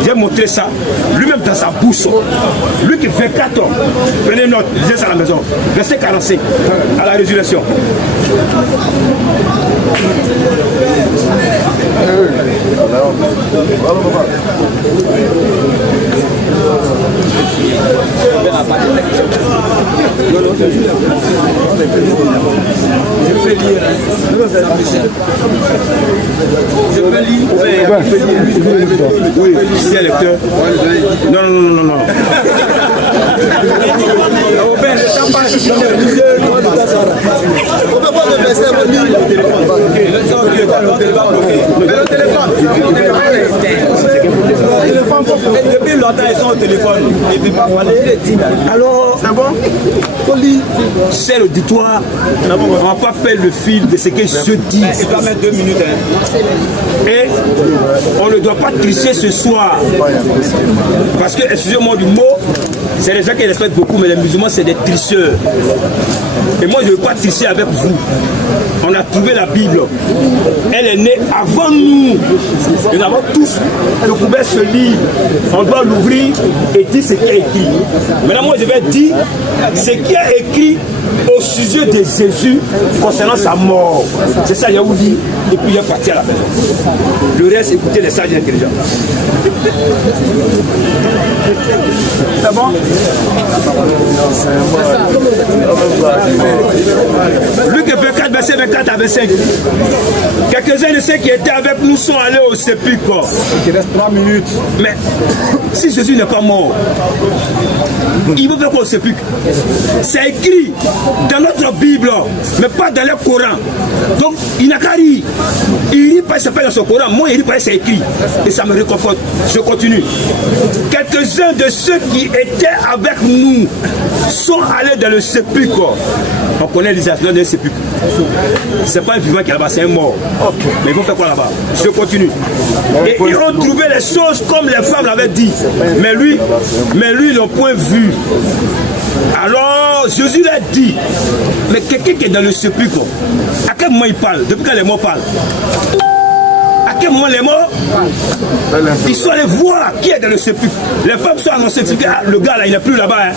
J'ai montré ça, lui-même dans sa bouche. Lui qui fait 4 ans. Prenez note, lisez ça à la maison. Verset 45 à la résurrection. Je peux lire. Oui, si un lecteur. Non. Depuis longtemps, ils sont au téléphone. Ils ne peuvent pas parler. Alors, c'est l'auditoire. On ne va pas perdre le fil de ce que je dis. Il doit mettre 2 minutes. Et on ne doit pas tricher ce soir. Parce que, excusez-moi du mot, c'est des gens qui respectent beaucoup, mais les musulmans, c'est des tricheurs. Et moi, je ne veux pas tricher avec vous. On a trouvé la Bible. Elle est née avant nous. Et nous avons tous le pouvait se lire. On doit l'ouvrir et dire ce qui est écrit. Maintenant, moi, je vais dire ce qui est écrit au sujet de Jésus concernant sa mort. C'est ça, Yaoudi. Et puis, il est parti à la maison. Le reste, écoutez les sages intelligents. C'est bon? Luc 24, verset 24 à 25. Quelques-uns de ceux qui étaient avec nous sont allés au sépulcre. Il reste 3 minutes. Mais si Jésus n'est pas mort, il veut faire quoi au sépulcre? C'est écrit dans notre Bible, mais pas dans le Coran. Donc il n'a qu'à rire. Il rit pas, c'est pas dans son Coran. Moi, il rit pas, c'est écrit. Et ça me réconforte. Je continue. Quelques-uns de ceux qui étaient avec nous sont allés dans le sépulcre. On connaît les assassins d'un sépulcre. C'est pas un vivant qui est là-bas, c'est un mort. Mais ils vont faire quoi là-bas? Je continue. Et ils ont trouvé les choses comme les femmes l'avaient dit. Mais lui, ils n'ont point vu. Alors Jésus l'a dit. Mais quelqu'un qui est dans le sépulcre, à quel moment il parle? Depuis quand les morts parlent? À quel moment les morts? Ils sont allés voir qui est dans le sépulcre. Les femmes sont annoncées que le gars là il n'est plus là-bas. Hein.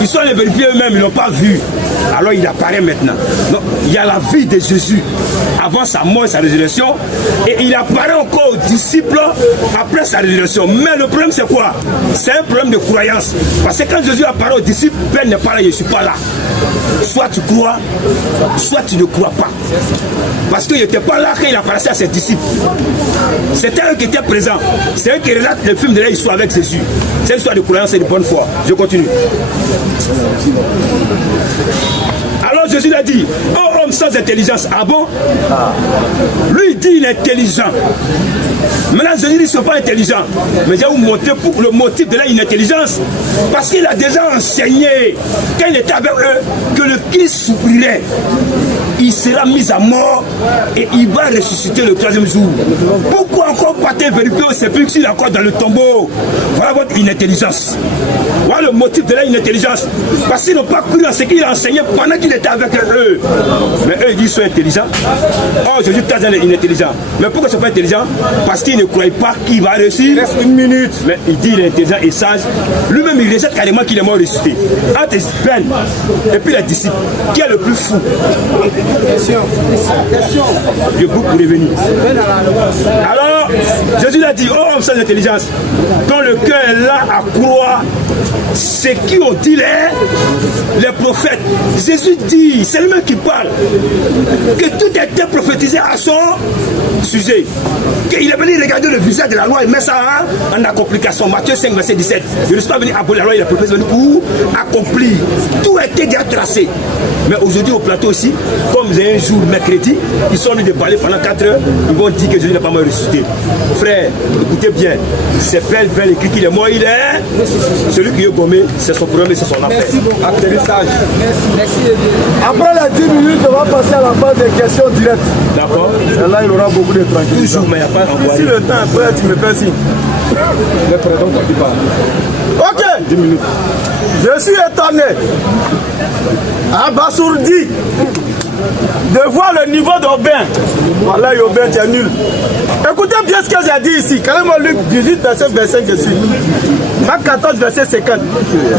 Ils sont allés vérifier eux-mêmes, ils ne l'ont pas vu. Alors il apparaît maintenant. Donc il y a la vie de Jésus avant sa mort et sa résurrection. Et il apparaît encore aux disciples après sa résurrection. Mais le problème c'est quoi? C'est un problème de croyance. Parce que quand Jésus apparaît aux disciples, Ben n'est pas là, je ne suis pas là. Soit tu crois, soit tu ne crois pas. Parce qu'il n'était pas là quand il apparaissait à ses disciples. C'était eux qui étaient présents. C'est eux qui relatent le film de l'histoire avec Jésus. C'est une histoire de croyance et de bonne foi. Je continue. Alors Jésus a dit, oh homme sans intelligence, ah bon? Lui il dit il est intelligent. Maintenant Jésus dit ils ne sont pas intelligents. Mais je vais vous montrer pour le motif de l'inintelligence. Parce qu'il a déjà enseigné, quand il était avec eux, que le Christ souffrirait. Il sera mis à mort et il va ressusciter le 3e jour. Pourquoi encore partir vérifier au sépulcre s'il est encore dans le tombeau? Voilà votre inintelligence. Voilà le motif de l'inintelligence. Parce qu'ils n'ont pas cru en ce qu'il a enseigné pendant qu'il était avec eux. Mais eux ils disent qu'ils sont intelligents. Oh Jésus est inintelligent. Mais pourquoi ils ne sont pas intelligents? Parce qu'ils ne croient pas qu'il va réussir. Il reste 1 minute. Mais il dit qu'il est intelligent et sage. Lui-même il rejette carrément qu'il est mort ressuscité. Entre Ben et puis les disciples, qui est le plus fou? Question. Je vous pour revenir. Alors, Jésus l'a dit, oh homme sans intelligence, dont le cœur est là à croire ce qui ont dit les prophètes. Jésus dit, c'est lui-même qui parle, que tout était prophétisé à son sujet. Qu'il est venu regarder le visage de la loi et met ça en accomplication. Matthieu 5, verset 17. Je ne suis pas venu abolir la loi et les prophètes, venu pour accomplir. Tout était déjà tracé. Mais aujourd'hui au plateau aussi, comme c'est un jour mercredi, ils sont venus déballer pendant 4 heures, ils vont dire que Jésus n'a pas mal ressuscité. Frère, écoutez bien, c'est bel écrit qu'il est mort, il est. Celui qui est gommé, c'est son problème et c'est son affaire. Atterrissage. Merci. Après les 10 minutes, on va passer à la phase des questions directes. D'accord. Là, il aura beaucoup de tranquillité. Toujours, mais il n'y a pas d'envoyé. Si le temps après, tu me fais signe. Le président quand tu parles. Ok. 10 minutes. Je suis étonné, abasourdi, de voir le niveau d'Aubin. Voilà, Aubin, tu es nul. Écoutez bien ce que j'ai dit ici. Quand même, Luc 18, verset 25, je suis. Marc 14, verset 50.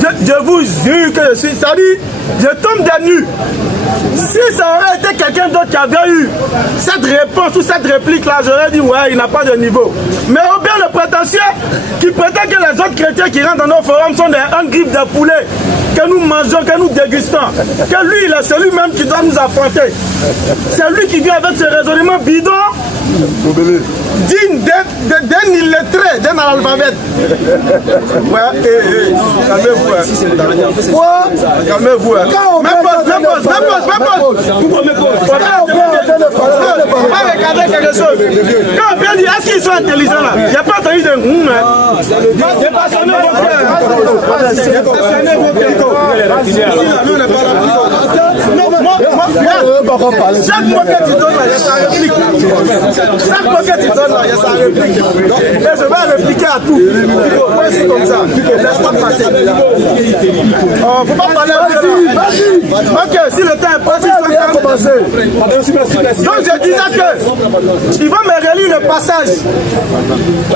Je vous jure que je suis. Ça dit, je tombe des nues. Si ça aurait été quelqu'un d'autre qui avait eu cette réponse ou cette réplique-là, j'aurais dit, ouais, il n'a pas de niveau. Mais Aubin, le prétentieux, qui prétend que les autres chrétiens qui rentrent dans nos forums sont des griffes de poulet, que nous mangeons, que nous dégustons, que lui, il est celui-même qui doit nous affronter. C'est lui qui vient avec ce raisonnement bidon, digne d'un illettré, d'un analphabète. Ouais, calmez-vous. Quoi? Calmez-vous. Même pause. On va regarder quelque chose. Quand on vient dire, est-ce qu'ils sont intelligents là? Il n'y a pas entendu de dépassonnez chaque mot que tu donnes là, il y a sa réplique. Chaque mot que tu donnes là, il y a sa réplique. Et je vais répliquer à tout. Moi, c'est comme ça. Laisse-moi passer. Oh, faut pas parler de ça. Ok, si le temps est passé, ça va commencer. Donc je disais que il va me relire le passage.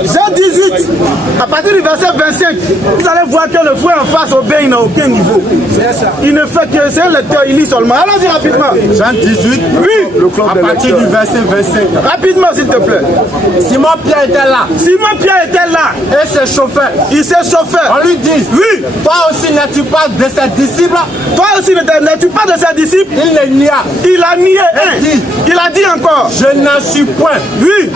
Jean 18, à partir du verset 25, vous allez voir que le frère en face au bain, il n'a aucun niveau. Il ne fait que c'est un lecteur, il lit seulement. Allons-y rapidement. Jean 18, oui, à partir du verset 25. Rapidement, s'il te plaît. Simon Pierre était là. Simon Pierre était là. Et s'échauffait. Il s'échauffait. On lui dit, oui, toi aussi n'es-tu pas de ses disciples? Toi aussi n'es-tu pas de ses disciples? Il le nia. Il a nié un. Il a dit encore, je n'en suis point. Oui.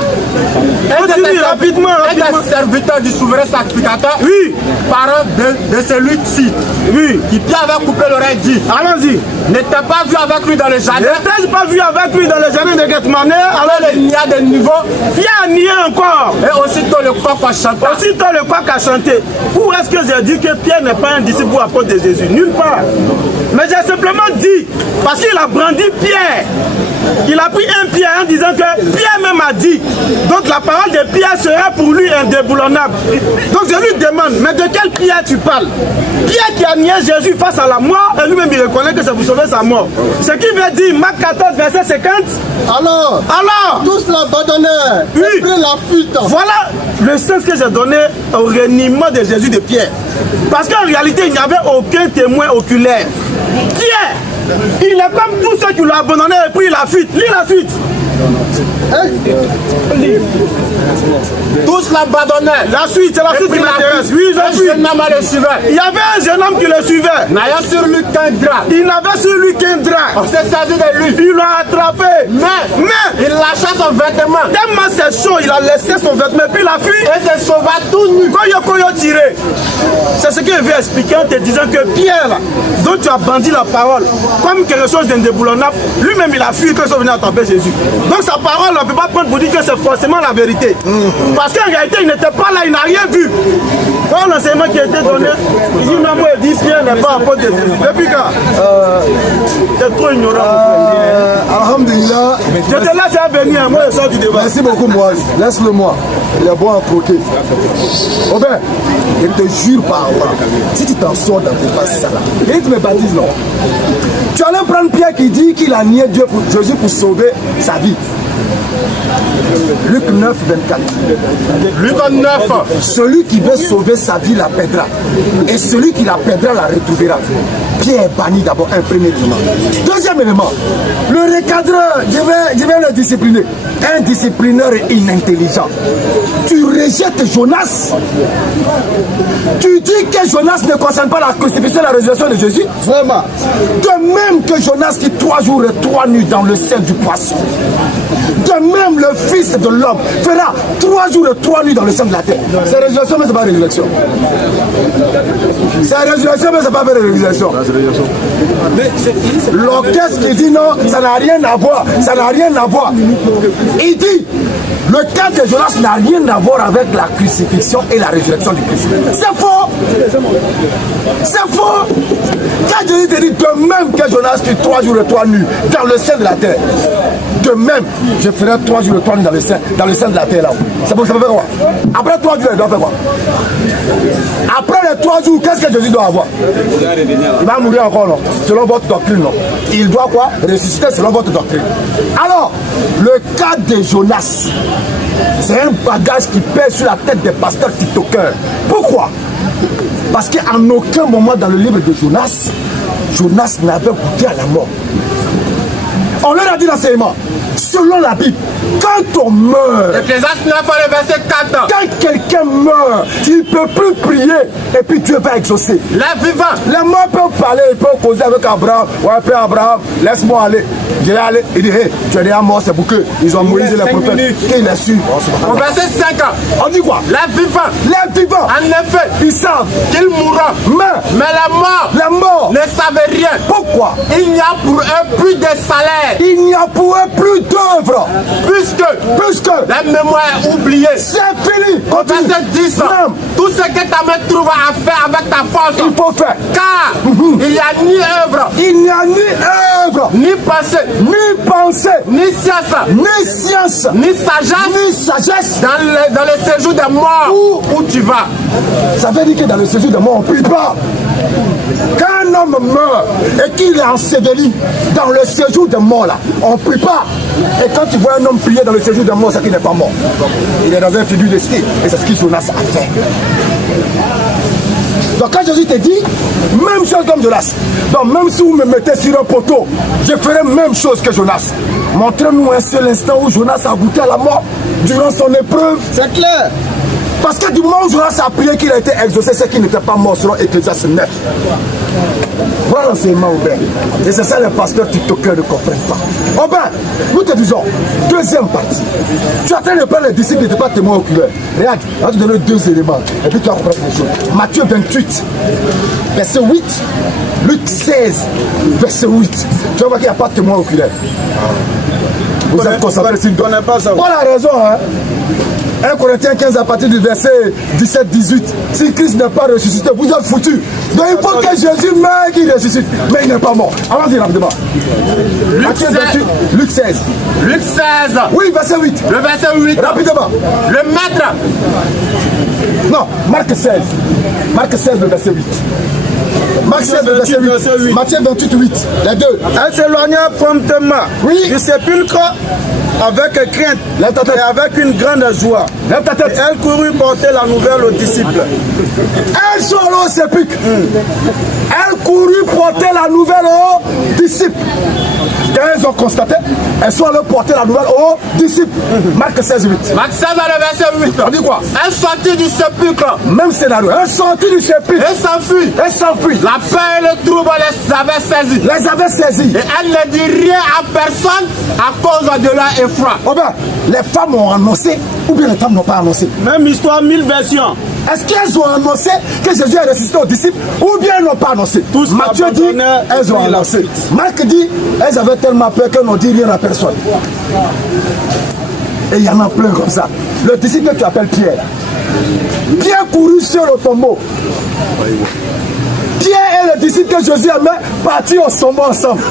Continue rapidement. Un des serviteurs du souverain sacrificateur. Oui. Parent de celui-ci. Oui. Qui Pierre avait coupé l'oreille dit. Allons-y. N'était pas vu avec lui dans le jardin. N'était pas vu avec lui dans le jardin de Gethsemane. Alors il nia de niveau. Pierre a nié encore. Et aussitôt le coq a chanté. Aussitôt le coq a chanté. Où est-ce que j'ai dit que Pierre n'est pas un disciple ou apôtre de Jésus? Nulle part. Mais j'ai simplement dit, parce qu'il a brandi Pierre. Il a pris un Pierre en disant que Pierre même a dit. Donc la parole de Pierre sera pour lui indéboulonnable. Donc je lui demande, mais de quel Pierre tu parles? Pierre qui a nié Jésus face à la mort, et lui-même il reconnaît que c'est pour sauver sa mort. Ce qui veut dire, Marc 14, verset 50. Alors, tous l'abandonnèrent, oui, prirent la fuite. Voilà le sens que j'ai donné au reniement de Jésus de Pierre. Parce qu'en réalité, il n'y avait aucun témoin oculaire. Pierre, il est comme tous ceux qui l'ont abandonné et pris la fuite. Lis la fuite. Tous l'abandonnaient. La suite, c'est la suite qui m'intéresse. Oui, ils ont fui. Il y avait un jeune homme qui le suivait. N'ayant sur lui qu'un drap. Il n'avait sur lui qu'un drap. On s'est servi de lui. Ils l'ont attrapé. Mais il lâcha son vêtement. Tellement c'est chaud, il a laissé son vêtement puis il a fui. Et se sauva tout nu. Koyo tiré. C'est ce qu'il veut expliquer en te disant que Pierre, dont tu as bandit la parole, comme quelque chose d'indéboulonnable, lui-même il a fui quand ils sont venus attraper Jésus. Donc sa parole, on ne peut pas prendre pour dire que c'est forcément la vérité. Parce qu'en réalité, il n'était pas là, il n'a rien vu. Quand l'enseignement qui a été donné, il dit non, moi, il dit Pierre n'est pas apôtre de Jésus. Depuis quand c'est trop ignorant. Alhamdulillah. Je te laisse venir, moi je sors du débat. Merci beaucoup, moi. Laisse-le moi. Il est bon à croquer. Robert, je te jure par Allah, si tu t'en sors dans tes passes ça là, et tu me baptises non. Tu allais prendre Pierre qui dit qu'il a nié Dieu pour Jésus pour sauver sa vie. Luc 9, 24. Luc 9. Celui qui veut sauver sa vie la perdra. Et celui qui la perdra la retrouvera. Pierre est banni d'abord, un premier élément. Deuxième élément, le recadreur, je vais le discipliner. Un disciplineur inintelligent. Tu rejettes Jonas. Tu dis que Jonas ne concerne pas la crucifixion et la résurrection de Jésus. Vraiment. De même que Jonas qui 3 jours et 3 nuits dans le sein du poisson. De même le Fils de l'homme fera 3 jours et 3 nuits dans le sein de la terre. C'est résurrection mais c'est pas résurrection. C'est résurrection mais c'est pas résurrection. L'orchestre qui dit non, ça n'a rien à voir. Ça n'a rien à voir. Il dit le cas de Jonas n'a rien à voir avec la crucifixion et la résurrection du Christ. C'est faux. C'est faux. Quand Jésus te dit de même que Jonas fit 3 jours et 3 nuits dans le sein de la terre, de même je ferai 3 jours et 3 nuits dans le sein de la terre là. C'est bon, ça peut faire quoi? Après 3 jours, il doit faire quoi? Après les 3 jours, qu'est-ce que Jésus doit avoir? Il va mourir encore, non? Selon votre doctrine, non? Il doit quoi? Ressusciter selon votre doctrine. Alors, le cas de Jonas, c'est un bagage qui pèse sur la tête des pasteurs tiktokers. Pourquoi? Parce qu'en aucun moment dans le livre de Jonas, Jonas n'avait goûté à la mort. On leur a dit l'enseignement. Selon la Bible, quand on meurt, Ecclésiaste 9, le verset 4. quand quelqu'un meurt, il ne peut plus prier et puis Dieu va exaucer. Les vivants. Les morts peuvent parler, ils peuvent causer avec Abraham. Ouais, Père Abraham, laisse-moi aller. Je vais aller. Il dit, hey, tu es déjà mort, c'est pour que ils ont Moïse et les prophètes. Il est sûr. Au verset 5. On dit quoi? Les vivants. Les vivants, En effet, ils savent. qu'ils mourront. Mais Mais les morts, ne savaient rien. pourquoi? Il n'y a pour eux plus de salaire. Il n'y a pour eux plus d'œuvres. Puisque la mémoire est oubliée. C'est fini. Au verset 10. Non. Tout ce que ta main trouve à faire avec ta force. Il faut faire. Car il n'y a ni œuvre, Il n'y a ni œuvre, ni pensée, ni pensée, ni science, ni science, ni sagesse ni sagesse. dans le séjour des morts où tu vas. Ça veut dire que dans le séjour de mort, on ne prie pas. Quand un homme meurt et qu'il est enseveli dans le séjour de mort, là, on ne prie pas. Et quand tu vois un homme prier dans le séjour de mort, c'est qu'il n'est pas mort. Il est dans un figure de style. Et c'est ce que Jonas a fait. Donc quand Jésus te dit, même chose comme Jonas, donc même si vous me mettez sur un poteau, je ferai même chose que Jonas. Montrez-nous un seul instant où Jonas a goûté à la mort durant son épreuve. C'est clair. Parce que du moment où Jonas a prié qu'il a été exaucé, c'est qu'il n'était pas mort selon Ecclésiaste 9. Voilà l'enseignement, Aubin. Et c'est ça les pasteurs tiktokers ne comprennent pas. Aubin, nous te disons, deuxième partie. Tu es en train de prendre les disciples, tu n'es pas témoin oculaire. Regarde, on va te donner 2 éléments. Et puis tu vas comprendre les choses. Matthieu 28, verset 8. Luc 16, verset 8. Tu vas voir qu'il n'y a pas de témoin oculaire. Vous êtes concentrés sur On n'est pas ça. Voilà la raison, hein. 1 Corinthiens 15 à partir du verset 17-18. Si Christ n'est pas ressuscité, vous êtes foutus. Donc il faut que Jésus meure qu'il ressuscite. Mais il n'est pas mort. Allons-y rapidement. Luc 16. Luc 16. Oui, verset 8. Le verset 8. Rapidement. Le maître. Non, Marc 16. Marc 16, le verset 8. Marc 16, le verset 8. Matthieu 28, 8. Les deux. Elle s'éloigna promptement du sépulcre avec crainte et avec une grande joie. Lève ta tête. Et elle courut porter la nouvelle aux disciples. Elles sont allées au sépulcre. Elles courut porter la nouvelle aux disciples. Quand elles ont constaté, elles sont allées porter la nouvelle aux disciples. Marc 16, 8. Marc 16 le verset 8. On dit quoi? Elle sortit du sépulcre. Même scénario. Elles sont sorties du sépulcre. Et s'enfuit. Elles s'enfuient. La peur et le trouble les avaient saisis. Les avaient saisies. Et elle ne dit rien à personne à cause de leur effroi. Oh ben, les femmes ont annoncé ou bien les femmes n'ont pas annoncé? Même histoire, 1000 versions. Est-ce qu'elles ont annoncé que Jésus est ressuscité aux disciples ou bien elles n'ont pas annoncé? Tous Matthieu dit, abandonnaient elles ont et la annoncé. fuite. Marc dit, elles avaient tellement peur qu'elles n'ont dit rien à personne. Et il y en a plein comme ça. Le disciple que tu appelles Pierre. Pierre courut seul au tombeau. Pierre et le disciple que Jésus aimait partis au sommet ensemble.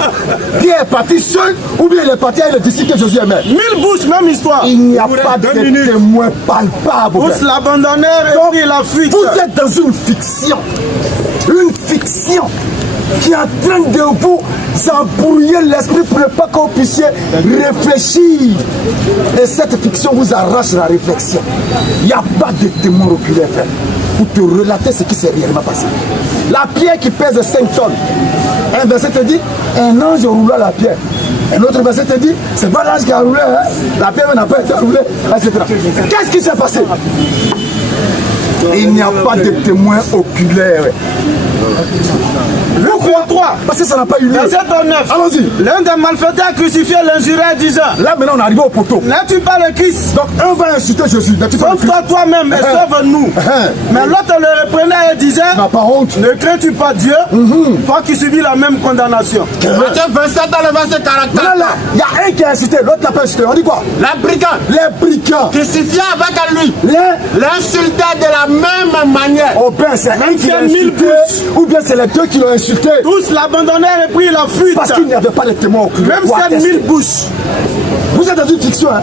Pierre est parti seul ou bien il est parti avec le disciple que Jésus aimait. 1000 bouches, même histoire. Il n'y a pas de témoin palpable. Tous l'abandonnèrent et prirent la fuite. Vous êtes dans une fiction. Une fiction. qui est en train de vous embrouiller l'esprit pour ne pas que vous puissiez réfléchir. Et cette fiction vous arrache la réflexion. Il n'y a pas de témoin oculaire pour te relater ce qui s'est réellement passé. La pierre qui pèse 5 tonnes. Un verset te dit, un ange roula la pierre. Un autre verset te dit, c'est pas l'ange qui a roulé, hein? La pierre n'a pas été roulée, etc. Qu'est-ce qui s'est passé? Il n'y a pas de témoin oculaire. Le quoi 3, parce que ça n'a pas eu lieu. Verset 9. Allons-y. L'un des malfaiteurs crucifié l'injurait disant, là maintenant on est arrivé au poteau. N'es-tu pas le Christ? Donc un va insulter Jésus. Sauve-toi toi-même et sauve-nous. Mais l'autre le reprenait et disait, n'a pas honte. Ne crains-tu pas Dieu, toi qui subis la même condamnation. Matthieu 27 dans le verset 44. Là, il y a un qui a insulté, l'autre l'a pas insulté. On dit quoi? Les brigands. Les brigands. Crucifiés avec lui. L'insultaient de la même manière. Au pain, c'est un qui l'a insulté, ou bien c'est les deux qui l'ont insulté. Tous l'abandonnèrent et pris la fuite. Parce qu'il n'y avait pas de témoins oculaires. Même 7000 bouches. Vous êtes dans une fiction, hein?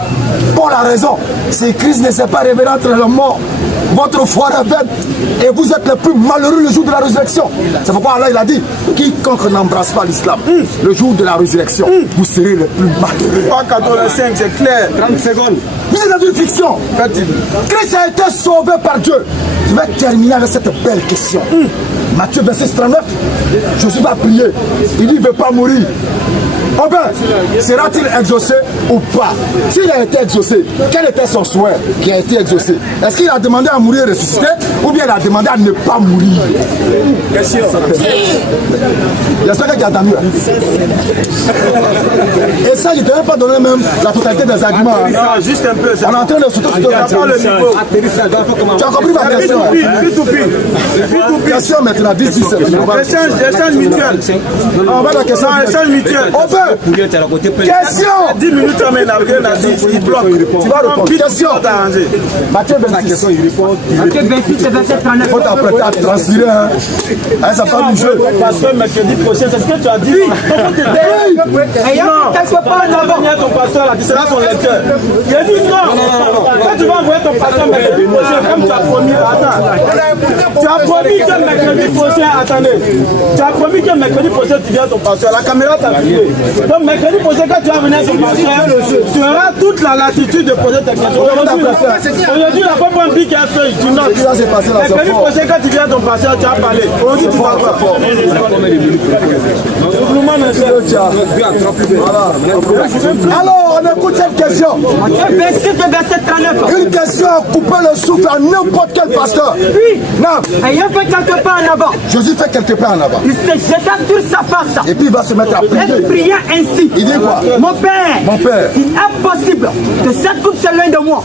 Pour la raison, c'est Christ ne s'est pas révélé entre les morts. Votre foi revêt et vous êtes le plus malheureux le jour de la résurrection. C'est pourquoi Allah il a dit, quiconque n'embrasse pas l'islam, le jour de la résurrection, vous serez le plus malheureux. Pas 85, c'est clair. 30 secondes. Vous êtes dans une fiction. Christ a été sauvé par Dieu. Je vais terminer avec cette belle question. Matthieu 26, 39, Jésus va prier. Il dit, il ne veut pas mourir. Oh ben, sera-t-il exaucé ou pas? S'il a été exaucé, quel était son souhait qui a été exaucé? Est-ce qu'il a demandé à mourir et ressusciter ou bien il a demandé à ne pas mourir? Question. J'espère qu'il y a entendu. Et ça, je ne t'avais pas donné même la totalité des arguments. Non, juste un peu. On est en train de se pas le niveau. Tu as compris ma question? Question maintenant, 10-17. Échange mutuel. On va la question. Échange mutuel. Question. 10 minutes, il bloque. Tu vas répondre. Question. Matthieu 26. Matthieu 26, c'est verset 39. Il faut t'apprêter à transpirer. Ça part du jeu. Pasteur, mercredi prochain, c'est ce que tu as dit. Ayant quelque part en avant. Ton pasteur a dit, c'est là son lecteur. Il a dit non. Quand tu vas envoyer ton pasteur mercredi prochain, comme tu as promis, attends. Tu as promis que mercredi prochain, attendez. Tu as promis que mercredi prochain, tu viens ton pasteur. La caméra t'a filmé. Donc mercredi prochain, quand tu vas venir ton pasteur, tu auras toute la latitude de poser tes questions. Aujourd'hui, la papa un pic à feuille, tu notes. Mercredi prochain, quand tu viens ton pasteur, tu vas parler. Aujourd'hui, tu vas pas. Alors, on écoute cette question. Verset 39. Une question à couper le souffle à n'importe quel pasteur. Oui. Non. Ayant fait quelque part en avant. Jésus fait quelque part en avant. Il se jeta sur sa face. Et puis il va se mettre à prier. Et pria ainsi. Il dit quoi? Mon Père. Mon Père. S'il est possible que cette coupe se loin de moi.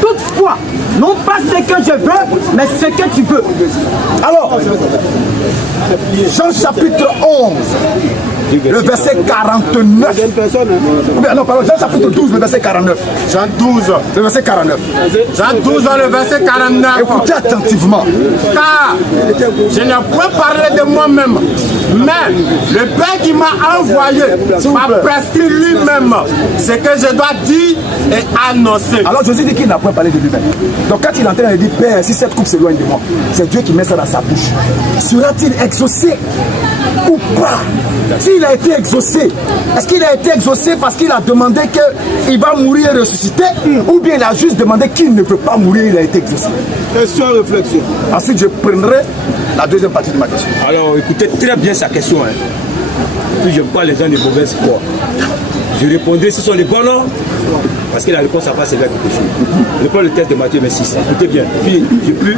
Toutefois, non pas ce que je veux, mais ce que tu veux. Alors, Jean chapitre 11. Le verset 49. Non, pardon, Jean chapitre 12, le verset 49. Jean 12. Le verset 49. Jean 12, le verset 49. Écoutez attentivement. Car je n'ai point parlé de moi-même, mais le Père qui m'a envoyé m'a prescrit lui-même ce que je dois dire et annoncer. Alors Jésus dit qu'il n'a point parlé de lui-même. Donc quand il est en train de dire, Père, si cette coupe s'éloigne de moi, c'est Dieu qui met ça dans sa bouche. Sera-t-il exaucé ou pas? S'il a été exaucé, est-ce qu'il a été exaucé parce qu'il a demandé qu'il va mourir et ressusciter, ou bien il a juste demandé qu'il ne peut pas mourir, il a été exaucé? Question, réflexion. Ensuite, je prendrai la deuxième partie de ma question. Alors, écoutez très bien sa question. Puis je vois les gens de mauvaise foi. Je répondrai si ce sont les bons noms, parce que la réponse n'a pas servi à quelque chose. Je prends le test de Matthieu 26. Écoutez bien. Puis,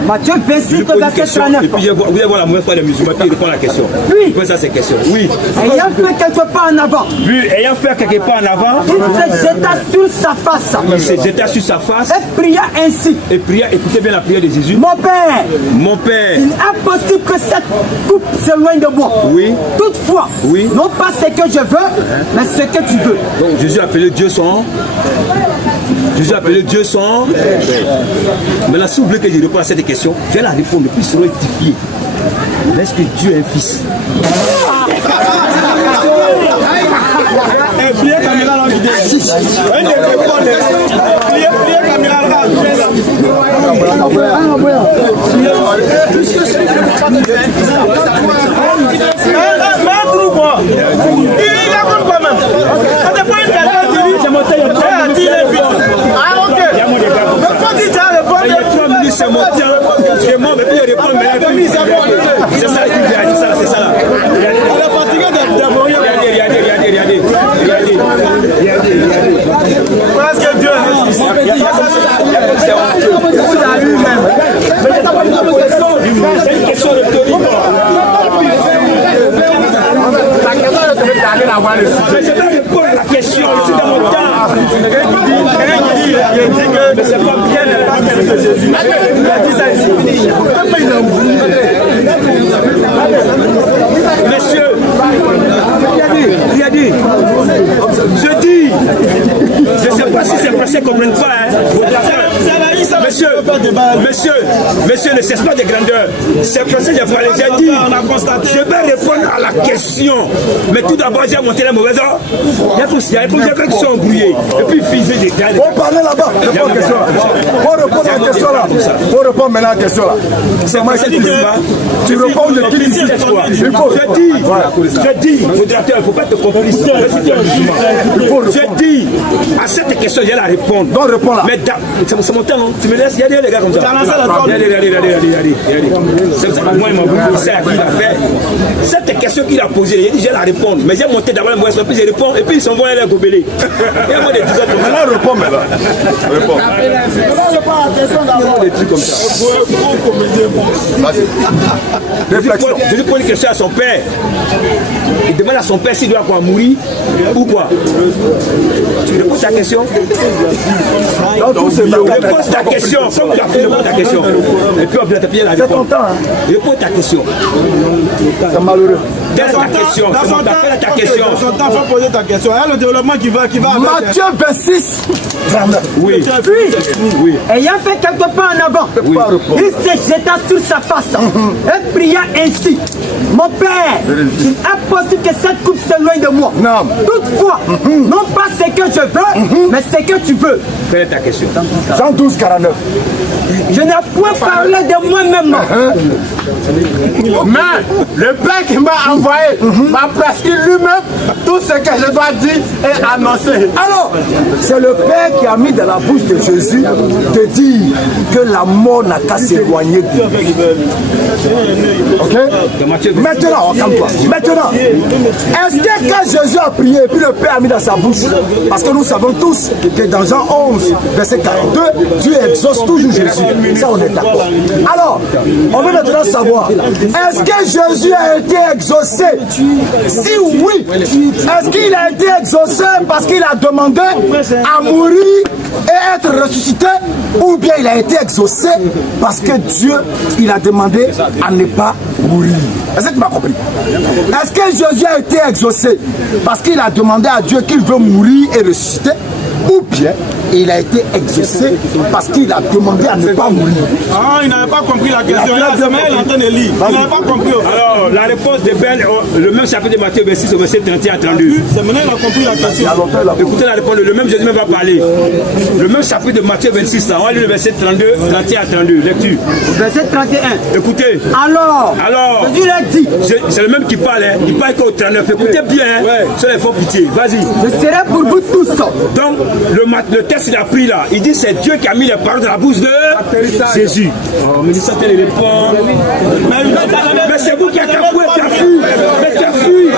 Matthieu 26, verset 39. Et puis, vous allez voir la mauvaise foi des musulmans, puis il répond à la question. Oui. Répond ça, c'est question. Oui. Ayant fait quelque part en avant. Puis, ayant fait quelque part en avant, Il se jeta sur sa face. il s'est jeté sur sa face Et pria ainsi. et pria. Écoutez bien la prière de Jésus. Mon Père, Mon Père, il est possible que cette coupe s'éloigne de moi. Oui. Toutefois, Oui. non pas ce que je veux, mais ce que tu veux. donc Jésus a appelé Dieu son. Jésus a appelé Dieu son. Maintenant, si vous voulez que je réponde à cette question, je vais la répondre, puis seront édifiés. Est-ce que Dieu est un fils? Priez caméra là, vidéo. Priez caméra là. Il raconte quand même. On te prend une quelqu'un qui dit ah ok. Mais quand il t'a répondu, il y a 3 minutes, c'est mon temps. Je m'en vais plus répondre, mais c'est ça qui vient, c'est ça là. on est fatigué d'avoir Regardez. Parce que Dieu c'est une question de théorie. Mais je vais répondre à la question, c'est dans mon temps. Mais c'est pas bien de Jésus. Il a dit ça ici. Messieurs, il a dit, je dis, je ne sais pas si ces Français ne comprennent pas, Monsieur, ne cesse pas de grandeur. C'est Français, j'ai dit, je vais répondre à la question. Mais tout d'abord, j'ai monté la mauvaise heure. Il y a plusieurs qui sont embrouillés. Et puis, fusés des gars. On parler là-bas. Réponds à la question là. On répond à la question là. On répond maintenant à la question là. C'est moi qui dis pas. Tu réponds de qui ici? Je dis, modérateur, il ne faut pas te complicer. Je dis, à cette question, j'ai la répondre. Donc réponds là. Mais c'est mon temps, non? Tu me laisses, il y a des gars comme ça. Regardez. C'est comme ça que moi, il m'a beaucoup dit à qui il a fait. Cette question qu'il a posée, il dit, j'ai la répondre. Mais j'ai monté d'abord le moyen, puis je réponds, et puis ils s'envoient les gobelets. Il y a moins de 10 autres comme ça. Maintenant, réponds maintenant. Réponds. Des trucs comme ça. Je lui pose une question à son père. Il demande à son père s'il doit mourir ou quoi. Tu réponds ta question. Réponds ta question. Comme tu as fait, réponds ta question. Et puis on va te payer la réponse. Réponds ta question. C'est malheureux. Quelle est ta question? Dans son temps, il faut poser ta question. Il y a le développement qui va avec. Matthieu 26, 39. Oui. Puis, ayant fait quelques pas en avant, il se jeta sur sa face et pria ainsi. Mon père, il est possible que cette coupe s'éloigne de moi. Non. Toutefois, non pas ce que je veux, mais ce que tu veux. Quelle est ta question? Jean 12, 49. Je n'ai point parlé de moi-même. Mais le Père qui m'a envoyé m'a prescrit lui-même tout ce que je dois dire et annoncer. Alors, c'est le Père qui a mis dans la bouche de Jésus de dire que la mort n'a qu'à s'éloigner de lui. Ok? Maintenant, calme-toi. Maintenant, est-ce que quand Jésus a prié, puis le Père a mis dans sa bouche, parce que nous savons tous que dans Jean 11, verset 42, Dieu exauce toujours Jésus. Ça, on est d'accord. Alors, on veut maintenant savoir, est-ce que Jésus a été exaucé? Si oui, est-ce qu'il a été exaucé parce qu'il a demandé à mourir et être ressuscité, ou bien il a été exaucé parce que Dieu, il a demandé à ne pas mourir? Est-ce que tu m'as compris? Est-ce que Jésus a été exaucé parce qu'il a demandé à Dieu qu'il veut mourir et ressusciter, ou bien il a été exaucé parce qu'il a demandé à ne pas mourir? Ah, il n'avait pas compris la question. Il est en train de lire. Il n'avait pas compris. Alors, la réponse de Ben, le même chapitre de Matthieu 26 au verset 31 à 32. C'est maintenant qu'il a compris la question. Écoutez la réponse, le même Jésus va parler. Le même chapitre de Matthieu 26, là, on va lire le verset 32, 31 à 32. Lecture. Verset 31. Écoutez. Alors, Jésus l'a dit. C'est le même qui parle, hein. Il parle qu'au 39. Écoutez bien, hein. Ça, il faut pitié. Vas-y. Je serai pour vous tous. Donc, le texte il a pris là, il dit c'est Dieu qui a mis les paroles dans la bouche de Jésus. Oh, mais ça t'a répond. Mais c'est vous qui avez capoué, tu as fui. Mais tu as fui.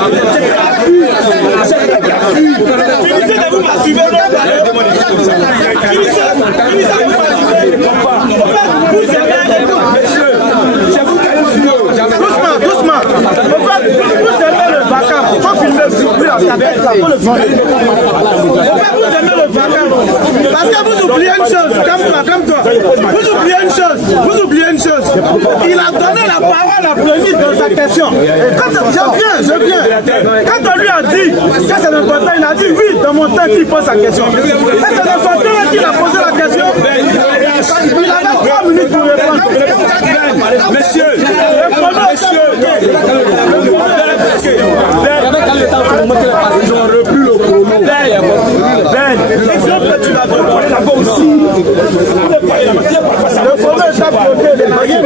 C'est toi qui as fui. Finissez de vous m'assumer. Doucement. Vous aimez le vacarme. Il faut filmer le vacarme. Parce que vous oubliez une chose, comme toi. Vous oubliez une chose. Il a donné la parole à Prémis dans sa question. Je viens. Quand on lui a dit que c'est important, il a dit oui, dans mon temps qu'il pose sa question. Et c'est dans son temps qu'il a posé la question. Il avait 3 minutes pour répondre. Messieurs, ils ont repris le chrono. Ben, l'exemple que tu l'as donné là-bas aussi. Le chrono est bloqué.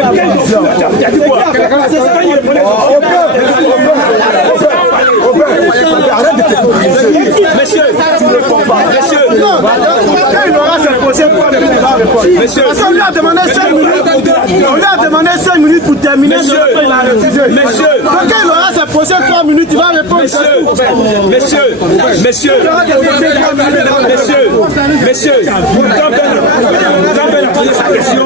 il aura se poser 3 minutes, il va répondre. Parce qu'on lui a demandé 5 minutes. On lui a demandé 5 minutes pour terminer. Il a refusé. Quand il aura se poser 3 minutes, il va répondre. Messieurs, quand Ben a posé sa question,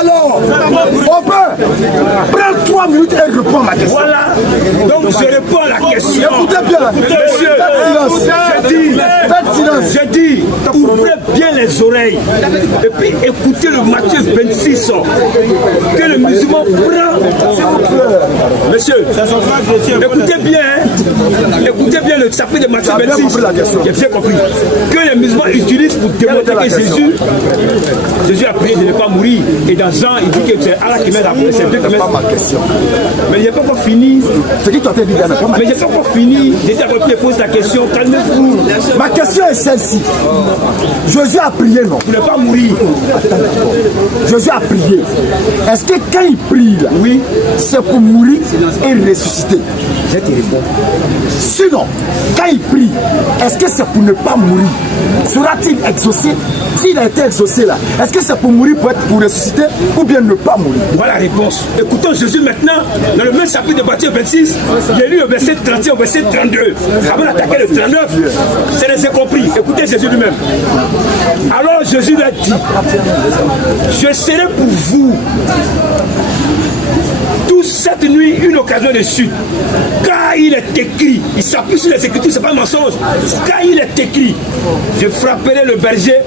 Alors, on peut prendre 3 minutes et répondre à ma question. Voilà, donc je réponds à la question. Écoutez bien, monsieur, je dis, ouvrez bien les oreilles et puis écoutez le Matthieu 26 que le musulman prend. Monsieur, écoutez bien le chapitre de Matthieu 26. J'ai bien compris que les musulmans utilisent pour démontrer que Jésus a prié de ne pas mourir. Et dans Jean, il dit que c'est Allah qui met la presse. C'est Dieu qui met ma question. Mais il n'y a pas encore fini. C'est qui t'a dit, mais j'ai pas encore fini. J'étais encore plus poser la question. Calmez-vous. Ma question est celle-ci. Jésus a prié, non? Pour ne pas mourir. Jésus a prié. Est-ce que quand il prie, là, oui, c'est pour mourir et ressusciter? Je te réponds. Sinon, quand il prie, est-ce que c'est pour ne pas mourir? Sera-t-il exaucé? S'il a été exaucé là, est-ce que c'est pour mourir, pour ressusciter ou bien ne pas mourir? Voilà la réponse. Écoutons Jésus maintenant, dans le même chapitre de Matthieu 26, j'ai lu le verset 31 au verset 32. Avant d'attaquer le 39, c'est laissé compris. Écoutez Jésus lui-même. Alors Jésus lui a dit, je serai pour vous toute cette nuit une occasion de chute. Car il est écrit, il s'appuie sur les Écritures, c'est pas un mensonge. Car il est écrit, je frapperai le berger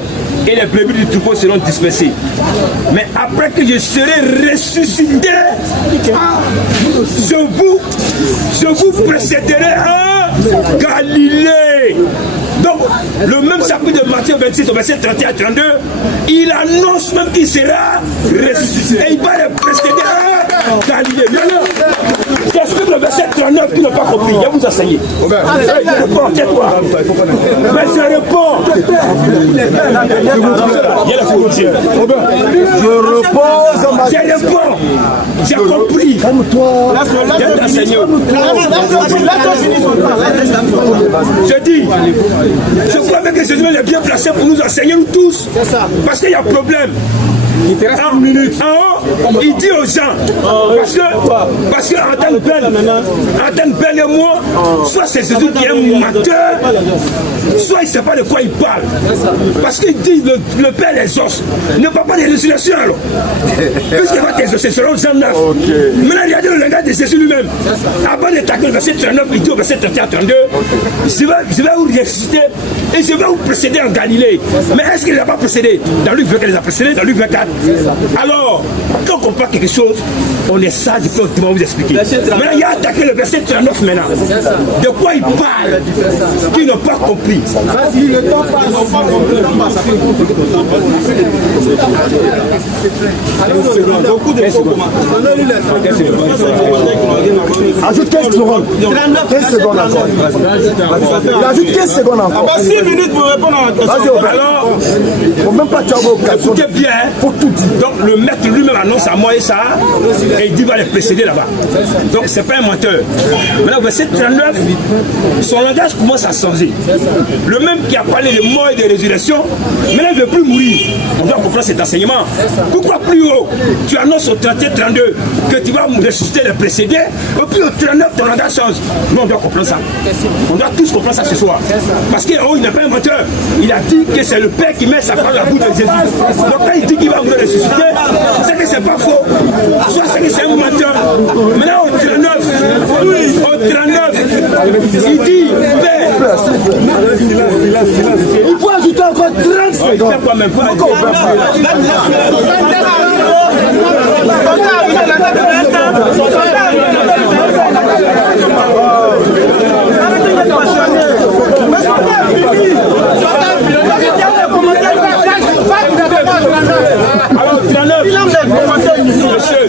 et les brebis du troupeau seront dispersées. Mais après que je serai ressuscité, je vous précéderai en Galilée. Donc, le même chapitre de Matthieu 26, au verset 31 à 32, il annonce même qu'il sera ressuscité. Et il va le précéder à Galilée. Maintenant, j'explique le verset 39 qui n'a pas compris. Je vais vous enseigner. Tais-toi. Mais je réponds. Je repose ma question. Je réponds. J'ai compris. Calme-toi. Je vais t'enseigner. Je dis, je crois même que Jésus est bien placé pour nous enseigner nous tous. Parce qu'il y a un problème. Il te reste une minute. En haut, il dit aux gens, parce que Antenne Ben et moi, soit c'est Jésus qui est un menteur, soit il ne sait pas de quoi il parle. Parce qu'il dit le Père les os. Ne parle pas des résurrections alors. Puisqu'il va t'exaucer selon Jean 9. Maintenant, regardez le langage de Jésus lui-même. Avant d'attaquer le verset 39, il dit au verset 31 32, je vais vous ressusciter et je vais vous précéder en Galilée. Mais est-ce qu'il n'a pas précédé? Dans Luc 24, il les a précédés, dans Luc 24. Alors, quand on comprend quelque chose, on est sage, il faut vous expliquer. Maintenant, il a attaqué le verset 39 maintenant. De quoi il parle? Qu'ils n'ont pas compris. Ajoute 15 secondes. 15 secondes encore. Il ajoute 15 secondes encore. 6 minutes pour répondre à la question. Alors, faut même pas tu as écoutez bien, faut tout dire. Donc le maître lui-même annonce à moi et ça, et il dit va les précéder là-bas. Donc c'est pas un menteur. Maintenant, verset 39, son langage commence à changer. Le même qui a parlé de mort et de résurrection, maintenant il ne veut plus mourir. On doit comprendre cet enseignement. Pourquoi plus haut, tu annonces au 31-32 que tu vas ressusciter les précédés, et puis au 39, ton langage change. Nous, on doit comprendre ça. On doit tous comprendre ça ce soir. Parce qu'il n'est pas un menteur. Il a dit que c'est le Père qui met sa parole à la bouche de Jésus. Donc quand il dit qu'il va vous ressusciter, c'est que c'est pas faux. Soit c'est que c'est un menteur. Maintenant, au 39, il dit Père. Il faut ajouter encore 30 secondes. Alors, 39, monsieur,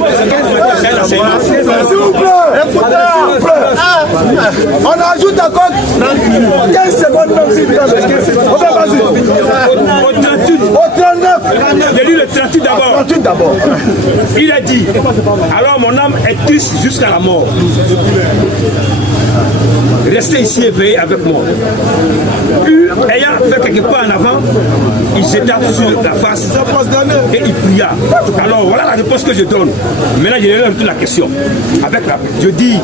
Tout d'accord. 15 secondes, même si vous avez 15 secondes. Ok, vas-y. Au 38. Au 39. J'ai lu le 38 d'abord. 38 d'abord. Il a dit, alors mon âme est triste jusqu'à la mort. Restez ici éveillés avec moi. Puis, ayant fait quelques pas en avant, il jeta sur la face et il pria. Alors voilà la réponse que je donne. Maintenant, je relève toute la question. Je dis,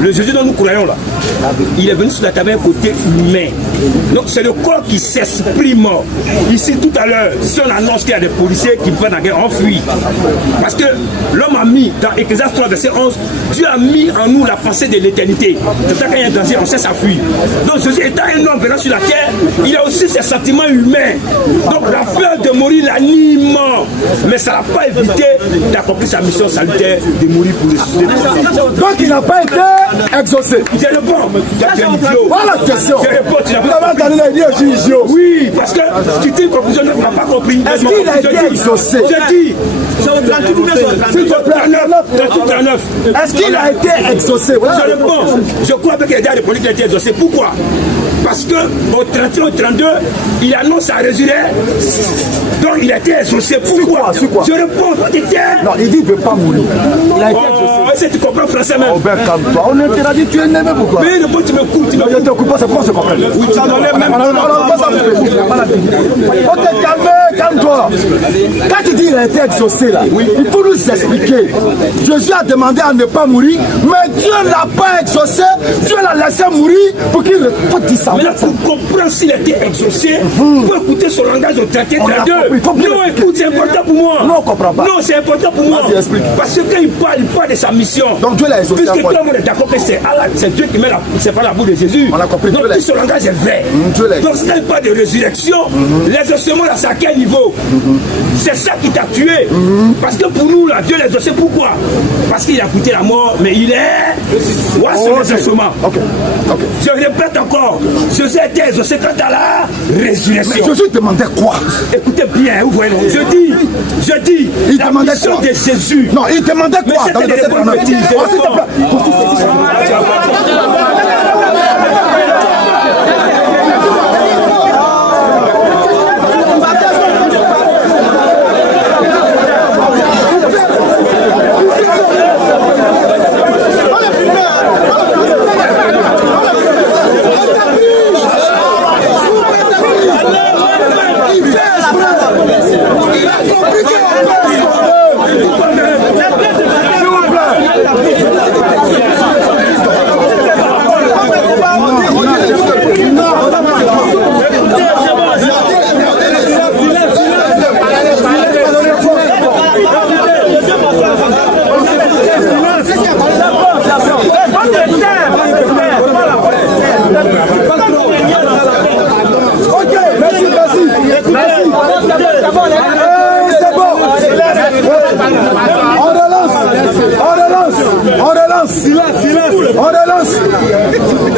le Jésus dont nous croyons là, il est venu sur la table côté humain. Donc c'est le corps qui s'exprime. Ici tout à l'heure, si on annonce qu'il y a des policiers qui prennent la guerre, on fuit. Parce que l'homme a mis, dans Ecclésiaste 3, verset 11, Dieu a mis en nous la pensée de l'éternité. C'est ça, quand il y a un danger, on cesse à fuir. Donc Jésus étant un homme venant sur la terre, il a aussi ses sentiments humains. Donc la peur de mourir l'anime. Mais ça n'a pas évité d'accomplir sa mission salutaire de mourir pour ressusciter. Donc il n'a pas été exaucé. Je réponds. Voilà la question. Je réponds. Tu n'as Vous pas avez entendu la dire, je suis idiot. Oui, parce que tu dis une conclusion, tu n'as pas compris. Est-ce qu'il a été exaucé? Je dis. C'est au 38 ou bien c'est au 39. Est-ce qu'il a été exaucé? Je réponds. Je crois que les gars de police ont été exaucés. Pourquoi? Parce que au 31 au 32, il annonce sa résurrection. Donc il a été exaucé. Pourquoi? Je réponds. Non, il dit qu'il ne veut pas mourir. Il a été exaucé. Est-ce que tu comprends français même? Oh ben calme-toi. On t'a dit tu es énervé pourquoi? Mais pourquoi tu me coupes? Je ne te coupe pas, c'est pour se comprendre. Oui, ça m'enlève même. Ok, calme-toi. Quand tu dis qu'il a été exaucé là, il faut nous expliquer. Jésus a demandé à ne pas mourir, mais Dieu ne l'a pas exaucé. Dieu l'a laissé mourir pour qu'il faut dire ça. Mais là, pour comprendre s'il a été exaucé, il faut écouter son langage au 31 32. Non, écoute, c'est important pour moi. Non, on ne comprend pas. Non, c'est important pour moi. Parce que quand il parle de sa mission. Donc Dieu l'a exaucé. Puisque tout le monde est d'accord que c'est Dieu qui met c'est pas la boue de Jésus. On a compris. Donc tout son langage est vrai. Donc s'il n'y a pas de résurrection, l'exaucement là, c'est à quel niveau? C'est ça qui t'a tué. Parce que pour nous, là, Dieu l'a exaucé. Pourquoi? Parce qu'il a coûté la mort, mais il est. Voilà son exaucement. Je répète encore, Jésus a été exaucé quant à la résurrection. Mais Jésus demandait quoi? Écoutez bien, vous voyez, je dis, il la demandait mission quoi? de Jésus. Non, il demandait quoi? Mais Dans le verset 39. Oh, s'il te plaît.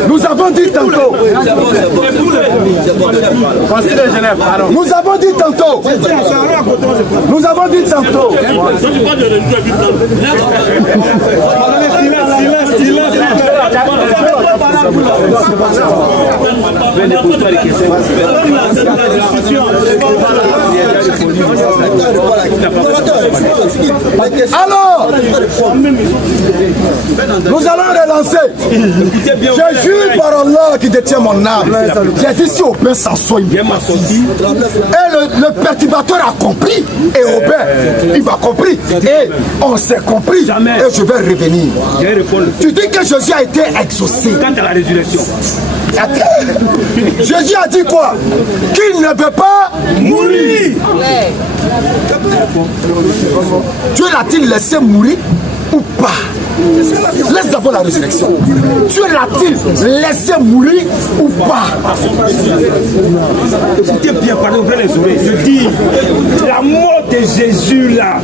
Nous avons dit tantôt. Nous avons dit tantôt. Nous avons dit tantôt. Alors, nous allons relancer. Je jure par Allah qui détient mon âme. J'ai dit si Aubin s'en sort, et le perturbateur a compris, et Aubin, il m'a compris, et on s'est compris, et je vais revenir. Tu dis que Jésus a été exaucé. Quant à la résurrection. Jésus a dit quoi? Qu'il ne veut pas mourir. Dieu l'a-t-il laissé mourir ou pas? Laisse d'abord la résurrection. Dieu l'a-t-il laissé mourir ou pas? Écoutez bien, pardon, ouvrez les oreilles. Je dis, la mort de Jésus là,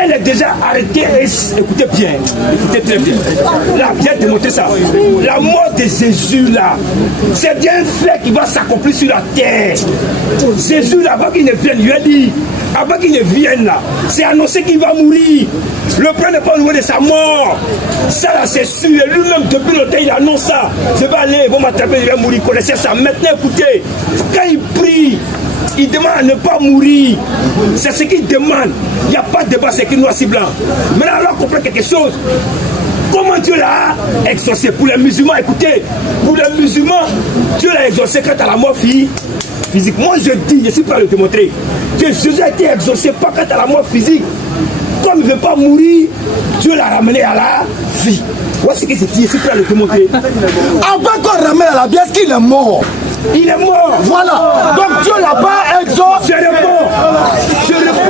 elle est déjà arrêtée. Écoutez bien, écoutez très bien. Là, bien démontrer ça. La mort de Jésus là, c'est bien un fait qui va s'accomplir sur la terre. Jésus là, avant qu'il ne vienne, lui a dit, Avant qu'il ne vienne là, c'est annoncé qu'il va mourir. Le plan n'est pas au niveau de sa mort. Ça là, c'est sûr. Et lui-même, depuis longtemps, il annonce ça. Je vais aller, ils vont m'attraper, je vais mourir. Il connaissait ça. Maintenant, écoutez, quand il prie, il demande à ne pas mourir. C'est ce qu'il demande. Il n'y a pas de débat, c'est qu'il noir si blanc. Maintenant, alors, on comprend quelque chose. Comment Dieu l'a exaucé pour les musulmans? Écoutez, pour les musulmans, Dieu l'a exaucé quand à la mort physique. Moi, je dis, je suis prêt à le démontrer, que Jésus a été exaucé pas quand à la mort physique. Comme il ne veut pas mourir, Dieu l'a ramené à la vie. Voici ce que je dis, je suis prêt à le démontrer. Avant qu'on ramène à la vie, est-ce qu'il est mort? Il est mort. Voilà. Donc Dieu l'a pas exaucé. Je réponds. Je réponds.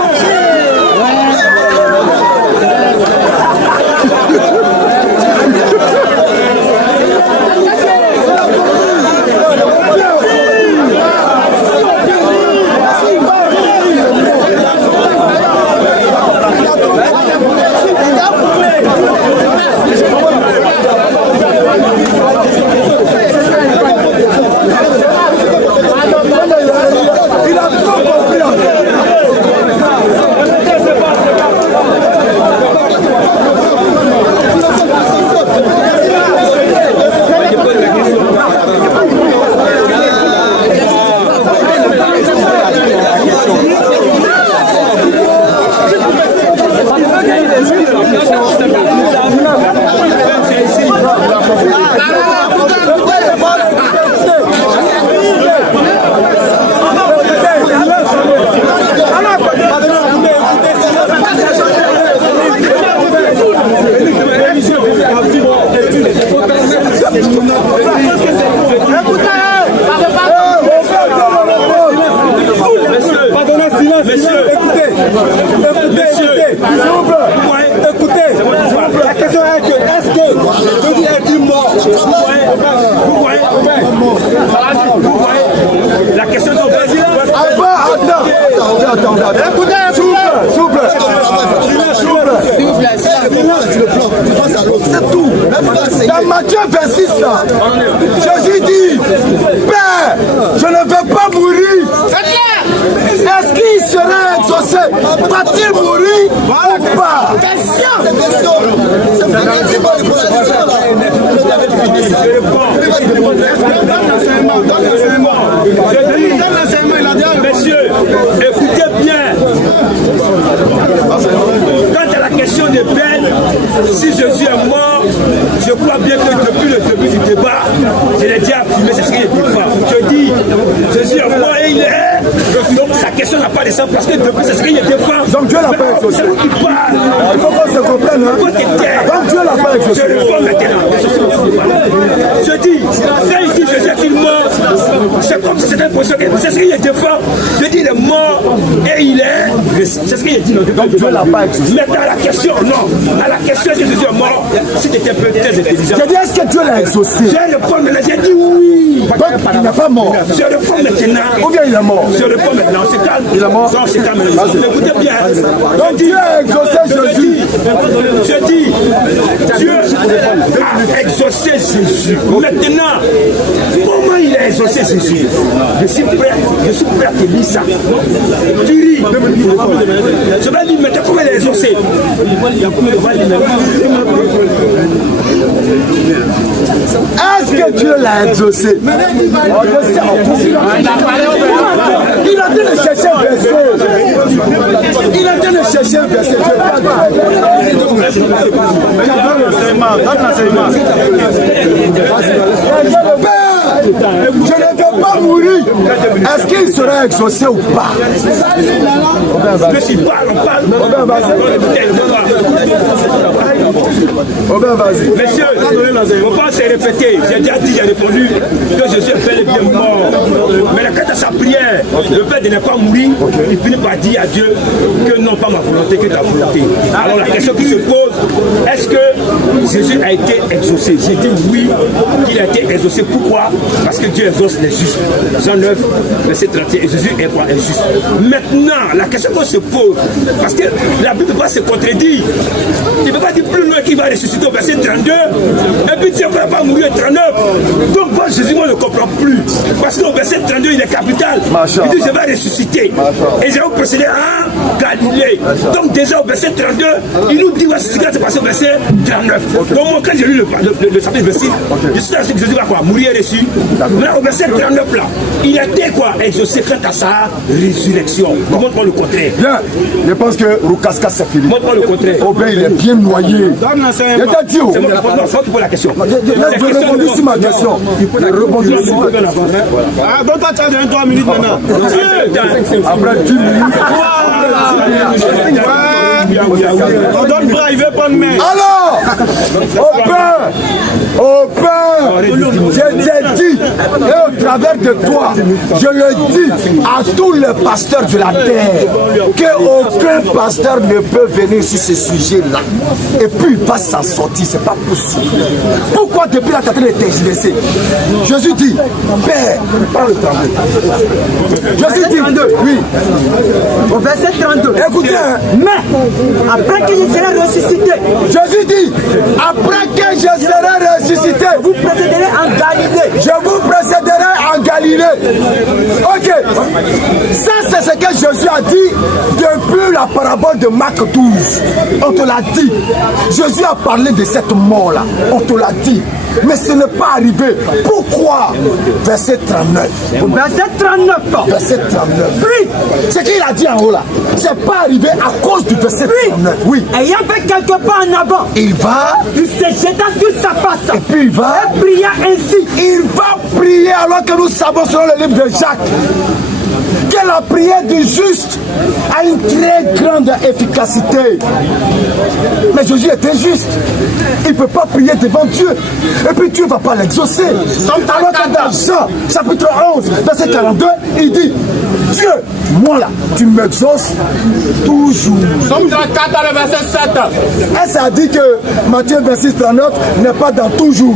La question de c'est tout. Dans Matthieu 26, Jésus dit, Père, je ne veux pas mourir. Est-ce qu'il sera exaucé? Va-t-il mourir ou pas? Messieurs, écoutez bien. Quant à la question des peines, si Jésus est mort, je crois bien que depuis le début du débat, je l'ai déjà affirmé, c'est ce qu'il est défend. Je dis, Jésus est mort et il est. Donc sa question n'a pas de sens parce que depuis c'est ce qu'il est défend. Donc Dieu l'a pas exaucé. Il faut qu'on se comprenne. Donc Dieu l'a pas exaucé. Je réponds maintenant. Je dis, quand il dit Jésus est mort, c'est comme si c'était une position. C'est ce qu'il est défend. Je dis il est mort et il est. C'est ce qu'il est dit. Donc Dieu l'a pas exaucé. Maintenant à la question, non. À la question si Jésus est mort, si tu étais très intelligent. J'ai dit est-ce que Dieu l'a exaucé? Je réponds maintenant, j'ai dit oui. Donc il n'est pas mort. Je réponds maintenant. Ou bien il est mort? Je réponds maintenant, c'est calme. Il est mort. Non, c'est calme. Écoutez bien. Donc Dieu a exaucé Jésus. Je dis, Dieu a exaucé Jésus. Maintenant, comment il a exaucé Jésus? Je suis prêt à te dire ça. Tu ris. Je vais dire maintenant comment il a exaucé. Est-ce que Dieu l'a exaucé? Il a été de chercher un verset. Il a été de chercher un verset. Je ne veux pas mourir. Est-ce qu'il sera exaucé ou pas? Que si parle, on parle. Messieurs, on va se répéter. J'ai déjà dit, j'ai répondu que Jésus est bel et bien mort. Mais quand à sa prière, le fait de ne pas mourir, il finit par dire à Dieu que non, pas ma volonté, que ta volonté. Alors la question qui se pose, est-ce que Jésus a été exaucé. J'ai dit oui, qu'il a été exaucé. Pourquoi? Parce que Dieu exauce les justes. Jean 9, verset 31. Et Jésus est quoi? Est juste. Maintenant, la question qu'on se pose, parce que la Bible ne peut pas se contredire. Il ne peut pas dire plus loin qu'il va ressusciter au verset 32. Et puis Dieu ne va pas mourir au 39. Donc moi, Jésus, moi, je ne comprends plus. Parce qu'au verset 32, il est capital. Il dit, je vais ressusciter. Et je vais procéder à Galilée. Donc déjà au verset 32, il nous dit ce qui va se passer au verset 39. Donc moi, quand j'ai lu le chapitre verset, je suis sûr que Jésus va quoi? Mourir dessus. Maintenant au verset 39 là, il a été quoi? Exaucé quant à sa résurrection. Montre-moi le contraire. Bien, je pense que Roukaska c'est fini. Montre-moi le contraire. Aubin, il est bien noyé. C'est moi qui pose la question. Je répondis sur ma question. Je répondis sur ma question. Ah, donc toi, tu as donné 3 minutes maintenant. Après 10 minutes. On donne bras, il veut prendre main. Alors, Aubin, je t'ai dit, et au travers de toi, je le dis à tous les pasteurs de la terre, qu'aucun pasteur ne peut venir sur ce sujet-là. Et puis il va s'en sortir, c'est pas possible. Pourquoi depuis la tête de t'exercer? Jésus dit, Père, prends le 32. Jésus dit, oui. Au verset 32. Écoutez, mais après que je serai ressuscité, Jésus dit, après que je serai ressuscité, vous précéderez en Galilée. je vous précéderai en Galilée. Ok. Ça, c'est ce que Jésus a dit depuis la parabole de Marc 12. On te l'a dit. Jésus a parlé de cette mort-là. On te l'a dit. Mais ce n'est pas arrivé. Pourquoi? Verset 39. Verset 39. Verset 39. Puis, ce qu'il a dit en haut là, c'est pas arrivé à cause du verset 39. Oui. Ayant fait quelques pas en avant, Il va, il se jeta sur sa face et puis il va, et pria ainsi. il va prier alors que nous savons selon le livre de Jacques que la prière du juste a une très grande efficacité. Mais Jésus était juste. Il ne peut pas prier devant Dieu. Et puis Dieu ne va pas l'exaucer. Alors que dans Jean, chapitre 11, verset 42, il dit, Dieu, moi là, tu m'exauces toujours. Somme 34 dans le verset 7. Et ça dit que Matthieu 26, 39 n'est pas dans toujours.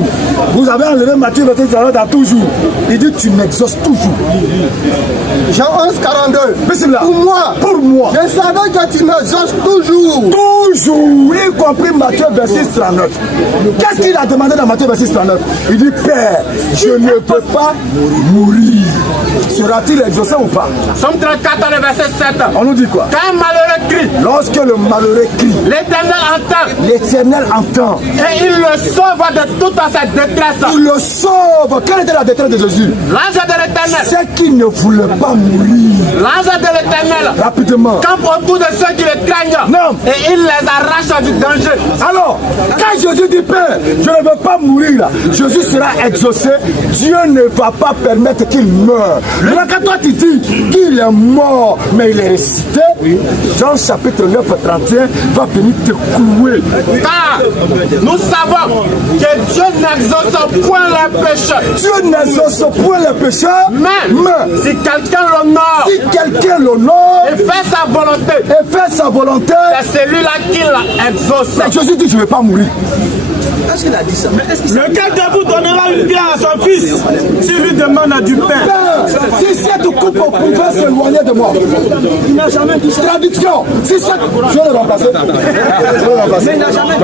Vous avez enlevé Matthieu 26, 39 dans toujours. Il dit, tu m'exauces toujours. Jean 11, 42. Pour moi, je savais que tu m'exauces toujours. Toujours, y compris Matthieu 26, 39. Qu'est-ce qu'il a demandé dans Matthieu 26, 39? Il dit, Père, je ne peux pas mourir. Sera-t-il exaucé ou pas? Somme 34 dans le verset 7. On nous dit quoi? Quand un malheureux crie, Lorsque le malheureux crie, l'Éternel entend l'Éternel entend. et il le sauve de toute sa détresse. Il le sauve. Quelle était la détresse de Jésus? L'ange de l'Éternel, C'est qu'il ne voulait pas mourir. l'ange de l'Éternel Rapidement. campe autour de ceux qui le craignent Non. et il les arrache du danger. Alors, quand Jésus dit, Père, je ne veux pas mourir là, Jésus sera exaucé, Dieu ne va pas permettre qu'il meure. Là, quand toi tu dis qu'il est mort, mais il est ressuscité, Jean chapitre 9, 31 va venir te clouer. Car nous savons que Dieu n'exauce point les péchés. Dieu n'exauce point les pécheurs, Mais si quelqu'un l'honore si quelqu'un l'honore et fait sa volonté, et fait sa volonté, c'est celui-là qui l'a exaucé. Jésus dit, je ne vais pas mourir. Lequel de vous donnera une pierre à son fils s'il lui demande du pain? Père, si cette coupe pouvait s'éloigner de moi, il n'a jamais dit ça. Traduction, si cette... Je vais le remplacer. Je vais le remplacer. Mais il n'a jamais dit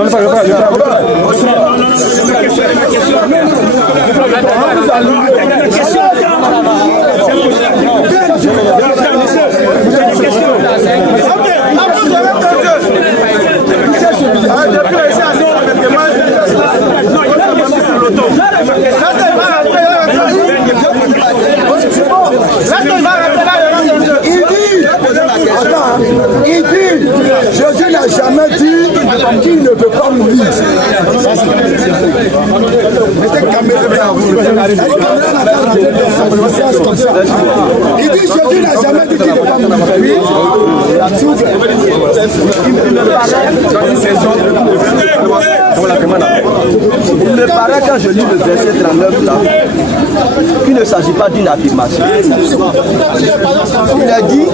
il dit, Jésus n'a jamais dit qu'il ne veut pas mourir. Il dit, Jésus n'a jamais dit qu'il ne veut pas mourir. Il ne paraît quand je lis le verset 39 là, qu'il ne s'agit pas d'une affirmation. Il a dit,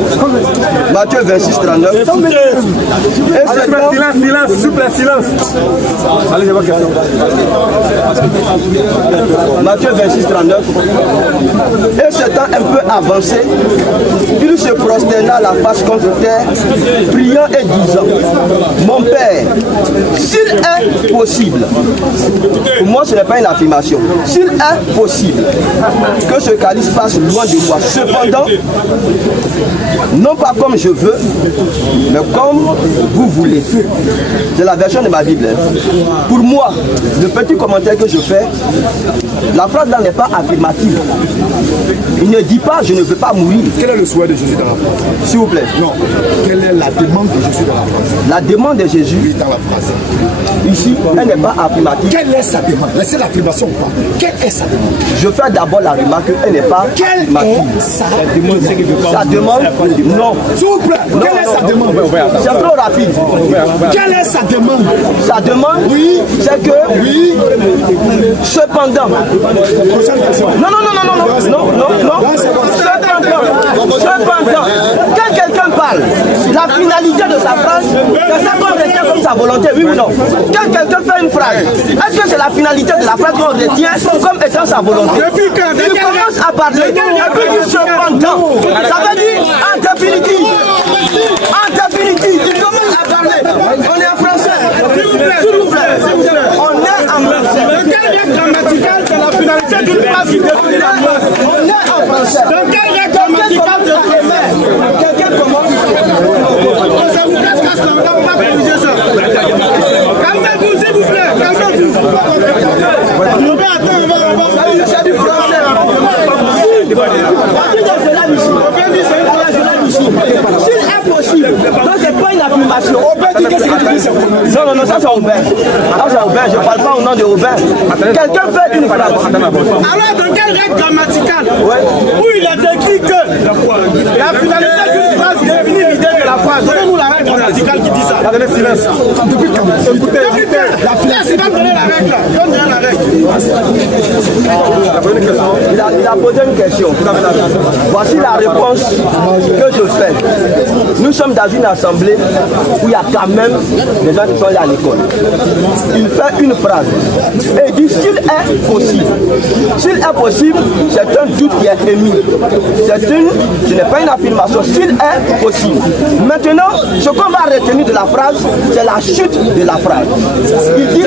Matthieu 26, 39. Et silence, s'il vous plaît, silence. Allez, j'ai ma question. Matthieu 26, 39. Et s'étant un peu avancé, il se prosterna la face contre terre, priant et disant, mon Père, s'il est possible, pour moi ce n'est pas une affirmation, s'il est possible que ce calice passe loin de moi, cependant, non pas comme je veux, mais comme vous voulez. C'est la version de ma Bible. Pour moi, le petit commentaire que je fais, la phrase là n'est pas affirmative. Il ne dit pas je ne veux pas mourir. Quel est le souhait de Jésus dans la phrase? S'il vous plaît. Non. Quelle est la demande de Jésus dans la phrase? La demande de Jésus Oui, dans la phrase. Ici, elle n'est pas affirmative. Quelle est sa demande? Laissez l'affirmation ou pas? Quelle est sa demande? Je fais d'abord la remarque qu'elle n'est pas affirmative. Sa demande? Sa demande? Non. S'il vous plaît, quelle est sa demande? C'est trop rapide. Quelle est sa demande? Sa demande, oui, c'est que, oui, cependant, non, cependant, quand quelqu'un parle, la finalité de sa phrase, c'est ça qu'on retient comme sa volonté, oui ou non? Quand quelqu'un fait une phrase, est-ce que c'est la finalité de la phrase qu'on retient comme étant sa volonté? Il commence à parler, et puis il cependant, ça veut dire en définitive, il commence à parler, on est en français, s'il vous plaît, on est en français. Dans quel règle grammatical, c'est la finalité d'une phrase qui définit la phrase? On est en français. Dans quel règle grammatical, quelqu'un commence. Ça vous casse là, on va corriger ça. Calmez-vous, s'il vous plaît, calmez-vous. On va attendre, on va. C'est du français. S'il est possible, donc c'est pas une affirmation. Non, ça c'est Aubin. Ça c'est Aubin, je ne parle pas au nom de Aubin. Quelqu'un fait une phrase. Alors, dans quelle règle grammaticale où il est écrit que la finalité d'une phrase définit l'idée de la phrase? Donnez-nous la règle grammaticale qui dit ça. Attendez, silence. Depuis quand? Écoutez, la finesse, il va me donner la règle là. Donne la règle. Il a posé une question. Voici la réponse que je fais. Nous sommes dans une assemblée où il y a quand même des gens qui sont allés à l'école. Il fait une phrase et il dit s'il est possible. S'il est possible, c'est un doute qui est émis. Ce n'est pas une affirmation. S'il est possible. Maintenant, ce qu'on va retenir de la phrase, c'est la chute de la phrase. Il dit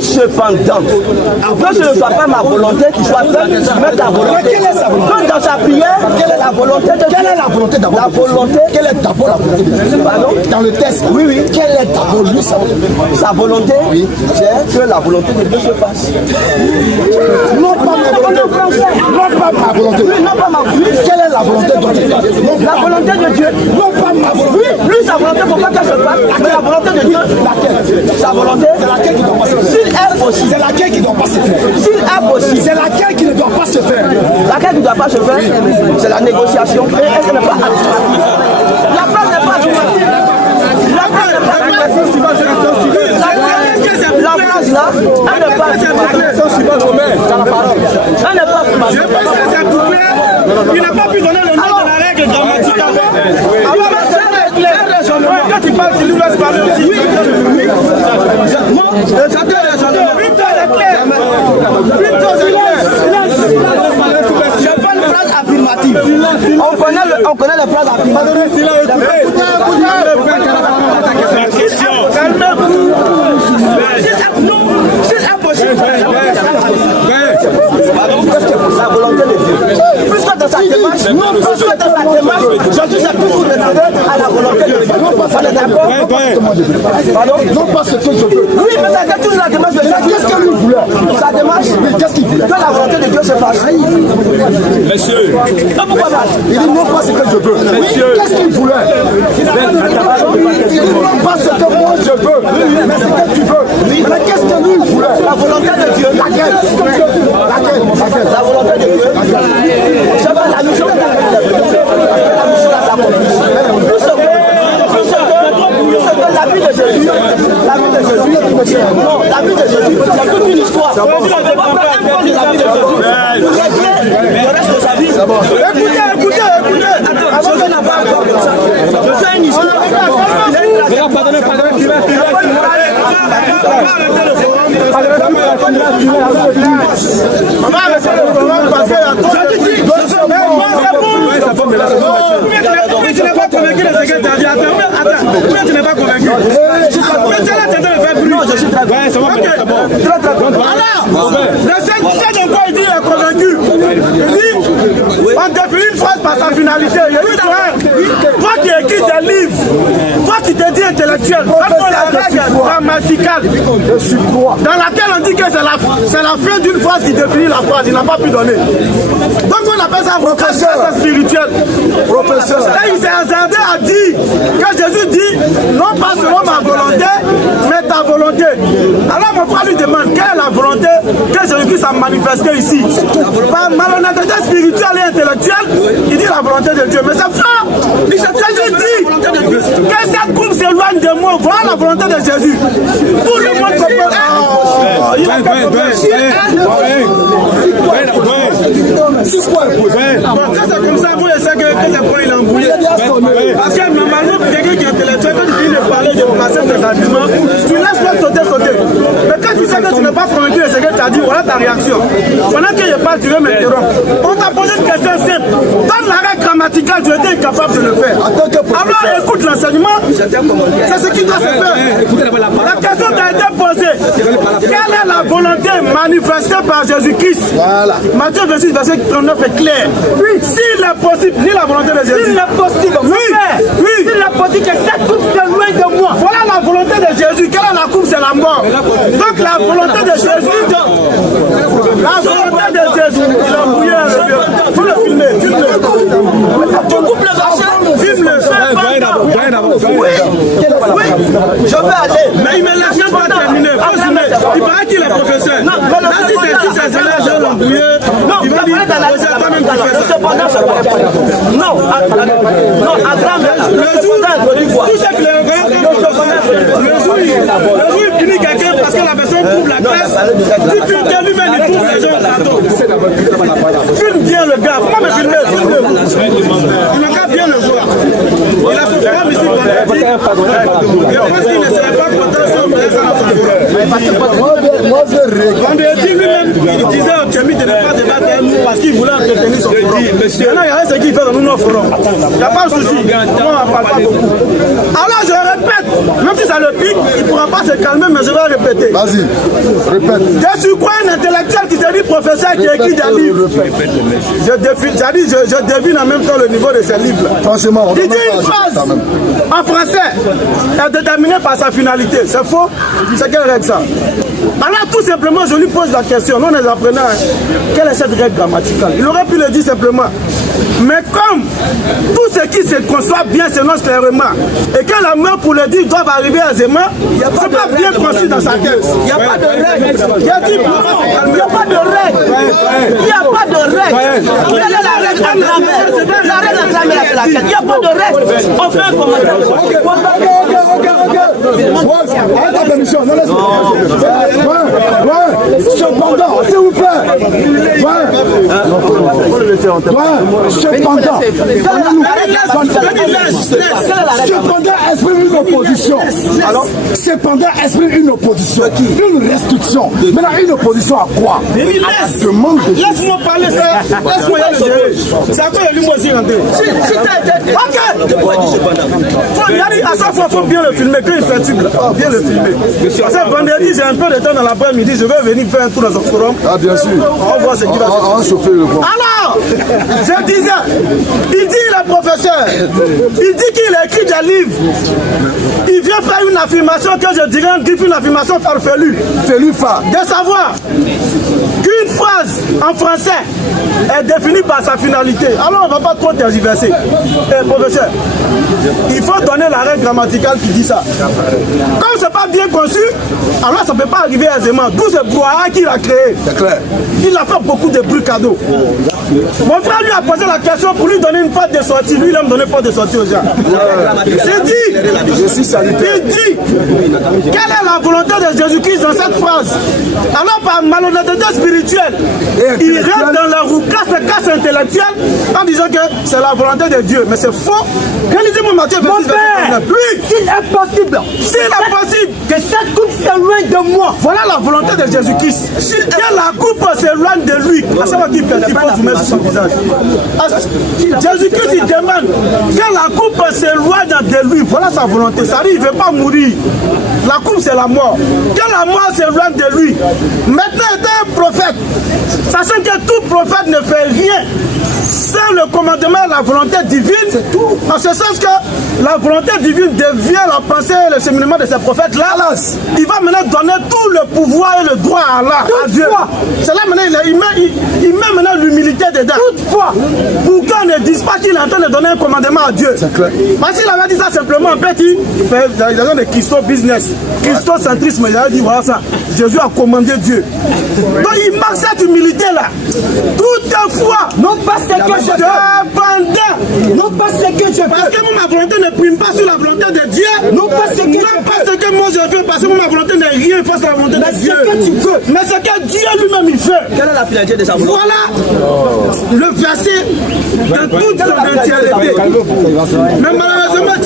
cependant, que ce ne soit pas ma volonté qui soit faite, mais ta volonté. Donc dans sa prière, quelle est la volonté de Dieu? Quelle est la volonté d'abord? La volonté. Quelle est d'abord la volonté de Dieu? Pardon? Dans le texte. Oui. Quelle est d'abord lui sa volonté? Sa volonté, oui, c'est que la volonté de Dieu se fasse. Non pas ma volonté. Non pas ma volonté. Oui, non pas ma volonté. Quelle est la volonté de Dieu? La volonté de Dieu. Non pas ma volonté. Oui, lui sa volonté, il ne faut pas qu'elle se fasse. Mais la volonté de Dieu, laquelle? Sa volonté, c'est laquelle qui doit pas se faire? S'il est possible. C'est laquelle qui ne doit pas se faire? S'il est possible. C'est laquelle qui ne doit pas se faire? Laquelle qui ne doit pas se faire? C'est la négociation. Et elle n'est pas affirmative. La phrase n'est pas affirmative. La phrase n'est pas affirmative. La phrase là, elle n'est pas affirmative. Elle n'est pas affirmative. Je pense que c'est doublé. Il n'a pas pu donner le nom de la règle grammaticale. Alors, quand tu parles, tu nous laisses parler aussi. Oui. C'est pas une phrase affirmative. On connaît les phrases affirmatives. La question. C'est impossible. La volonté de Dieu. Puisque dans sa démarche, Jésus s'est toujours référé à la volonté de Dieu. On est d'accord? Pardon? Non pas ce que je veux. Oui, mais ça c'est toujours la démarche de Jésus. Qu'est-ce que lui voulait? Sa démarche, qu'est-ce qu'il voulait? que la volonté de Dieu se fasse. Monsieur. Non, pourquoi pas? Il dit non pas ce que je veux. Qu'est-ce qu'il voulait? Il dit non pas ce que moi je veux, mais ce que tu veux. Mais qu'est-ce que lui voulait? La volonté de Dieu. Laquelle? La volonté de Dieu. C'est pas la mission de la mission à s'accomplir. Tout ce que la vie de Jésus, il Non, la vie de Jésus, c'est toute une histoire. On ne peut pas prendre un point de la vie de Jésus. Le reste de sa vie. Écoutez. Attends, je n'ai pas encore de ça. Je fais une histoire. Tu n'es pas convaincu de ce que tu as dit. Attends, tu n'es pas convaincu. Non, je suis très bien. Alors, c'est de quoi il dit est convaincu. Il dit, on définit une phrase par sa finalité. Il dit, toi qui écris des livres, toi qui te dis intellectuel, la règle grammaticale dans laquelle on dit que c'est la fin d'une phrase qui définit la phrase, il n'a pas pu donner. Donc on appelle ça professeur spirituel. Professeur. Et il s'est hasardé à dire que Jésus dit, non pas selon ma volonté, mais ta volonté. Alors mon frère lui demande, quelle est la volonté que Jésus-Christ a manifestée ici? Par malhonnêteté spirituelle et intellectuelle, il dit la volonté de Dieu. Mais c'est faux. Jésus dit que cette coupe s'éloigne de moi. Voilà la volonté de Jésus. Tout le monde comprend. Quand c'est comme ça, vous le savez que c'est quoi il a embrouillé. Parce que normalement, quelqu'un qui est intellectuel, quand tu finis de parler de passer tes arguments, tu laisses pas sauter. Mais quand tu sais que tu n'es pas convaincu de ce que tu as dit, voilà ta réaction. Pendant que je parle, tu veux m'interrompre. On t'a posé une question simple. Donne l'arrêt grammatical, tu étais incapable de le faire. Alors écoute l'enseignement, c'est ce qui doit se faire. La question t'a été posée. Quelle est la volonté manifestée par Jésus-Christ? Voilà. Matthieu 26, verset 39 est clair. Oui. S'il est possible, ni la volonté de Jésus. S'il est possible, oui. S'il est possible que cette coupe soit loin de moi. Voilà la volonté de Jésus. Quelle est la coupe? C'est la mort. Donc la volonté de Jésus. La volonté de Jésus. Il a mouillé un peu. Faut le filmer. Tu coupes le verset. Filme-le. Oui. Je vais aller. Mais il ne me laisse pas terminer. Il paraît qu'il est professeur. Là, si c'est élèves, Jean Lambouillet, il va dire que c'est toi-même qui fais ça. Non, à le jour, tout ce que les le jour, il punit quelqu'un parce que la personne trouve la classe, tu lui-même, il trouve les gens au plateau. Filme bien le gars, faut pas me filmer, filme-le. Il n'a qu'à bien le voir. Il a son femme ici, vendredi. Je pense qu'il ne serait pas content si on faisait ça dans son forum. Vendredi, lui-même, il disait au Kémy de ne pas débattre avec nous parce qu'il voulait entretenir son forum. Maintenant, il y a ce qu'il fait dans nos forums. Il n'y a pas de souci. On n'en parle pas beaucoup. Alors, je répète, même si ça le pique, il ne pourra pas se calmer, mais je vais répéter. Vas-y, répète. Je suis quoi un intellectuel qui se dit professeur qui écrit des livres? Je devine en même temps le niveau de ces livres. Franchement, il dit une phrase en français est déterminée par sa finalité. C'est faux? C'est quelle règle ça? Alors tout simplement, je lui pose la question, non les apprenants, quelle est cette règle grammaticale? Il aurait pu le dire simplement. Mais comme tout ce qui se conçoit bien s'énonce clairement, et que la main pour le dire doivent arriver aisément, c'est pas bien conçu dans sa tête. Il n'y a pas de règle. Il n'y a pas de règle. Il n'y a pas de règle. Quelle est la règle en grammaire? La règle en grammaire, c'est laquelle? Il n'y a pas de règle. On fait un commentaire. Arrête la permission, non, laisse-moi. Cependant, s'il vous plaît. Cependant, exprime une opposition. Alors, cependant, exprime une opposition. Une restriction. Maintenant, une opposition à quoi? Laisse-moi parler ça. Laisse-moi y aller. C'est à quoi il lui aussi rentrer. Ok. À chaque fois, il faut bien le filmer. Quand il fatigue, bien le filmer. Parce que vendredi, j'ai un peu de temps dans l'après-midi. Je vais venir faire un tour dans son forum. Ah, bien sûr. On va voir ce qui va se passer. Alors, je disais, il dit le professeur, il dit qu'il a écrit des livres. Il vient faire une affirmation que je dirais une affirmation farfelue. De savoir qu'une phrase en français est définie par sa finalité. Alors on ne va pas trop tergiverser. Professeur, il faut donner la règle grammaticale qui dit ça. Comme ce n'est pas bien conçu, Alors ça ne peut pas arriver aisément. D'où ce brouhaha qu'il a créé. C'est clair. Il a fait beaucoup de bruit cadeaux. Mon frère lui a posé la question pour lui donner une porte de sortie. Lui, il aime donner une porte de sortie aux gens. Il dit, quelle est la volonté de Jésus-Christ dans cette phrase? Alors par malhonnêteté spirituelle, il reste dans la roue casse intellectuelle en disant que c'est la volonté de Dieu. Mais c'est faux. Réalisez-moi Matthieu 26, verset 39. Oui, s'il est possible que cette coupe s'éloigne de moi. Voilà la volonté de Jésus-Christ. Que la coupe s'éloigne de lui. À chaque fois qu'il fait, il faut vous mettre sur son visage. Jésus-Christ, il demande que la coupe s'éloigne de lui. Voilà sa volonté. Ça dit, il ne veut pas mourir. La coupe, c'est la mort. Que la mort s'éloigne de lui. Maintenant, il est un prophète. Sachant que tout prophète ne fait rien sans le commandement et la volonté divine. C'est tout. En ce sens que la volonté divine devient la pensée et le cheminement de ces prophètes-là. Il va maintenant donner tout le pouvoir et le droit à Allah, à Dieu. C'est là maintenant, il met maintenant l'humilité dedans. Toutefois, pourquoi on ne dise pas qu'il est en train de donner un commandement à Dieu? C'est clair. Parce qu'il avait dit ça simplement, en fait, il fait de Christo business, christocentrisme, il a dit voilà ça. Jésus a commandé Dieu. Donc il marque cette humilité-là. Toutefois, non pas ce que je fais. Non pas ce que je fais. Parce que ma volonté ne prime pas sur la volonté de Dieu. Non pas ce que moi je fais. Parce que ma volonté n'est rien face à la volonté de Dieu. Mais ce que Dieu lui-même il fait. Quelle est la finalité de sa volonté? Voilà le verset de toute son entièreté. Mais malheureusement,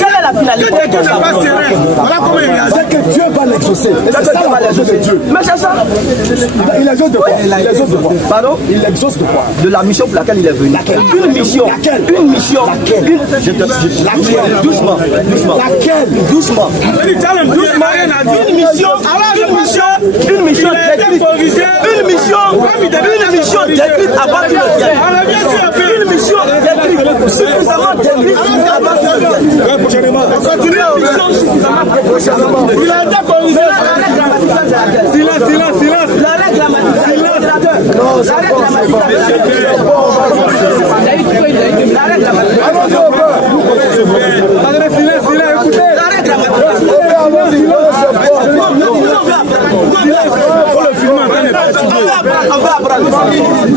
Dieu que quelqu'un n'est pas serein. Voilà comment il réagit. C'est que Dieu va l'exaucer. C'est ça la volonté de Dieu. Mais c'est ça. Il exauce de quoi? Il exauce de quoi? Pardon? Il exauce de quoi? De la mission pour laquelle il est venu. Laquelle? Une mission. Laquelle? Une mission. Laquelle? Laquelle? Doucement. Laquelle? Doucement. Doucement. Une mission. Une mission décrite. Une mission décrite avant qu'il ne vienne. Une mission décrite. Suffisamment décrite avant qu'il ne vienne. On continue. Il a été corrigé. Silence. L'arrêt grammatique. Non, c'est bon.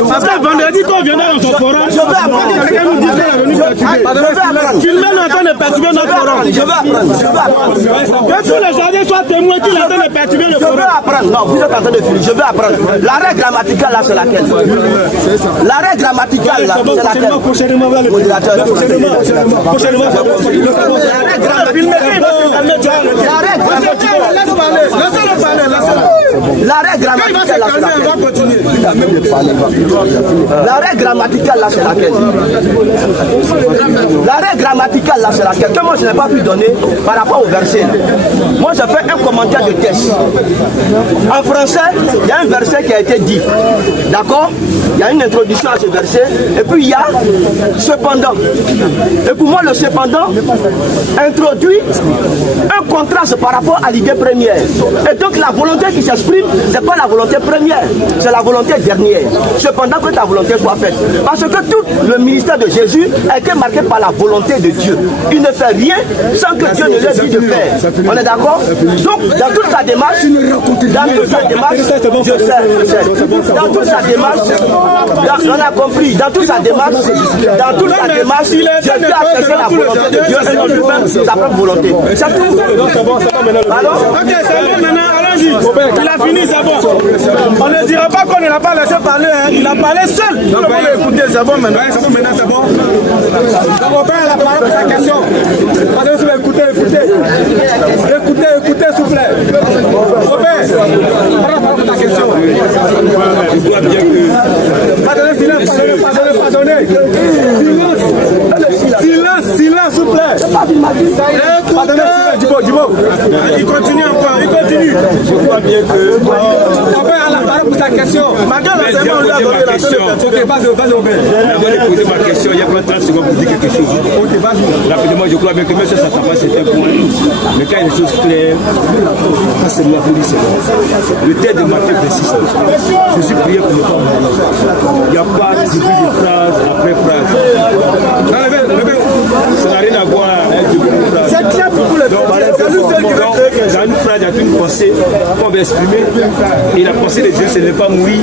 Parce que vendredi, quand on viendra dans son forum, je vais apprendre. quelqu'un nous dit qu'il est venu perturber. Filmer est en train de perturber notre forum. Je vais apprendre. Que tous les jardins soient témoins qu'il est en train de perturber le forum. Je vais apprendre. Non, vous êtes en train de finir. Je vais apprendre. L'arrêt grammatical là, c'est laquelle? L'arrêt grammatical là, c'est laquelle? Prochainement. L'arrêt grammatical là, c'est laquelle? L'arrêt grammatical là, c'est laquelle? L'arrêt grammatical là, c'est laquelle? Que moi je n'ai pas pu donner par rapport au verset. Moi j'ai fait un commentaire de texte. En français, il y a un verset qui a été dit. D'accord? Il y a une introduction à ce verset. Et puis il y a cependant. Et pour moi, le cependant introduit un contraste par rapport à l'idée première. Et donc la volonté qui s'exprime, ce n'est pas la volonté première, c'est la volonté dernière. Cependant que ta volonté soit faite. Parce que tout le ministère de Jésus a été marqué par la volonté de Dieu. Il ne fait rien sans que Dieu ne l'ait dit de faire. On est d'accord? Donc dans toute sa démarche, je sais. Dans toute sa démarche, on a compris, dans toute sa démarche, Jésus a cherché la volonté de Dieu et non lui-même sa propre volonté. C'est tout. Alors, ok, c'est bon maintenant, allons-y. Il a fini, c'est bon. On ne dira pas qu'on ne l'a pas laissé parler, hein. Il a parlé seul. Tout le monde a écouté, c'est bon maintenant. C'est bon maintenant, c'est bon. Mon père a la parole pour sa question. Pardon, s'il vous plaît, écoutez, s'il vous plaît. Robert, parle pour ta question. Je dois bien que... Pardonnez. Silence, s'il vous plaît. Pardonnez, Djibo. Il continue encore, Je crois bien que... Robert a la parole pour sa question. Malgré l'enseignement, on lui a donné la question. Ok, vas-y, Robert. Avant de poser ma question, il y a pas 30 secondes pour dire quelque chose. Ok, vas-y. Rapidement, je crois bien que même si ça ne pas c'était pour mais quand il y a des choses claires, c'est moi pour dire le texte de Matthieu 26. Je suis prié pour ne pas mourir. Il n'y a pas de début de phrase après phrase. Ça n'a rien à voir avec le début de phrase. C'est clair pour vous les c'est lui seul qui veut créer. Dans une phrase, il y a une pensée qu'on va exprimer. Et la pensée de Dieu, ce n'est pas mourir.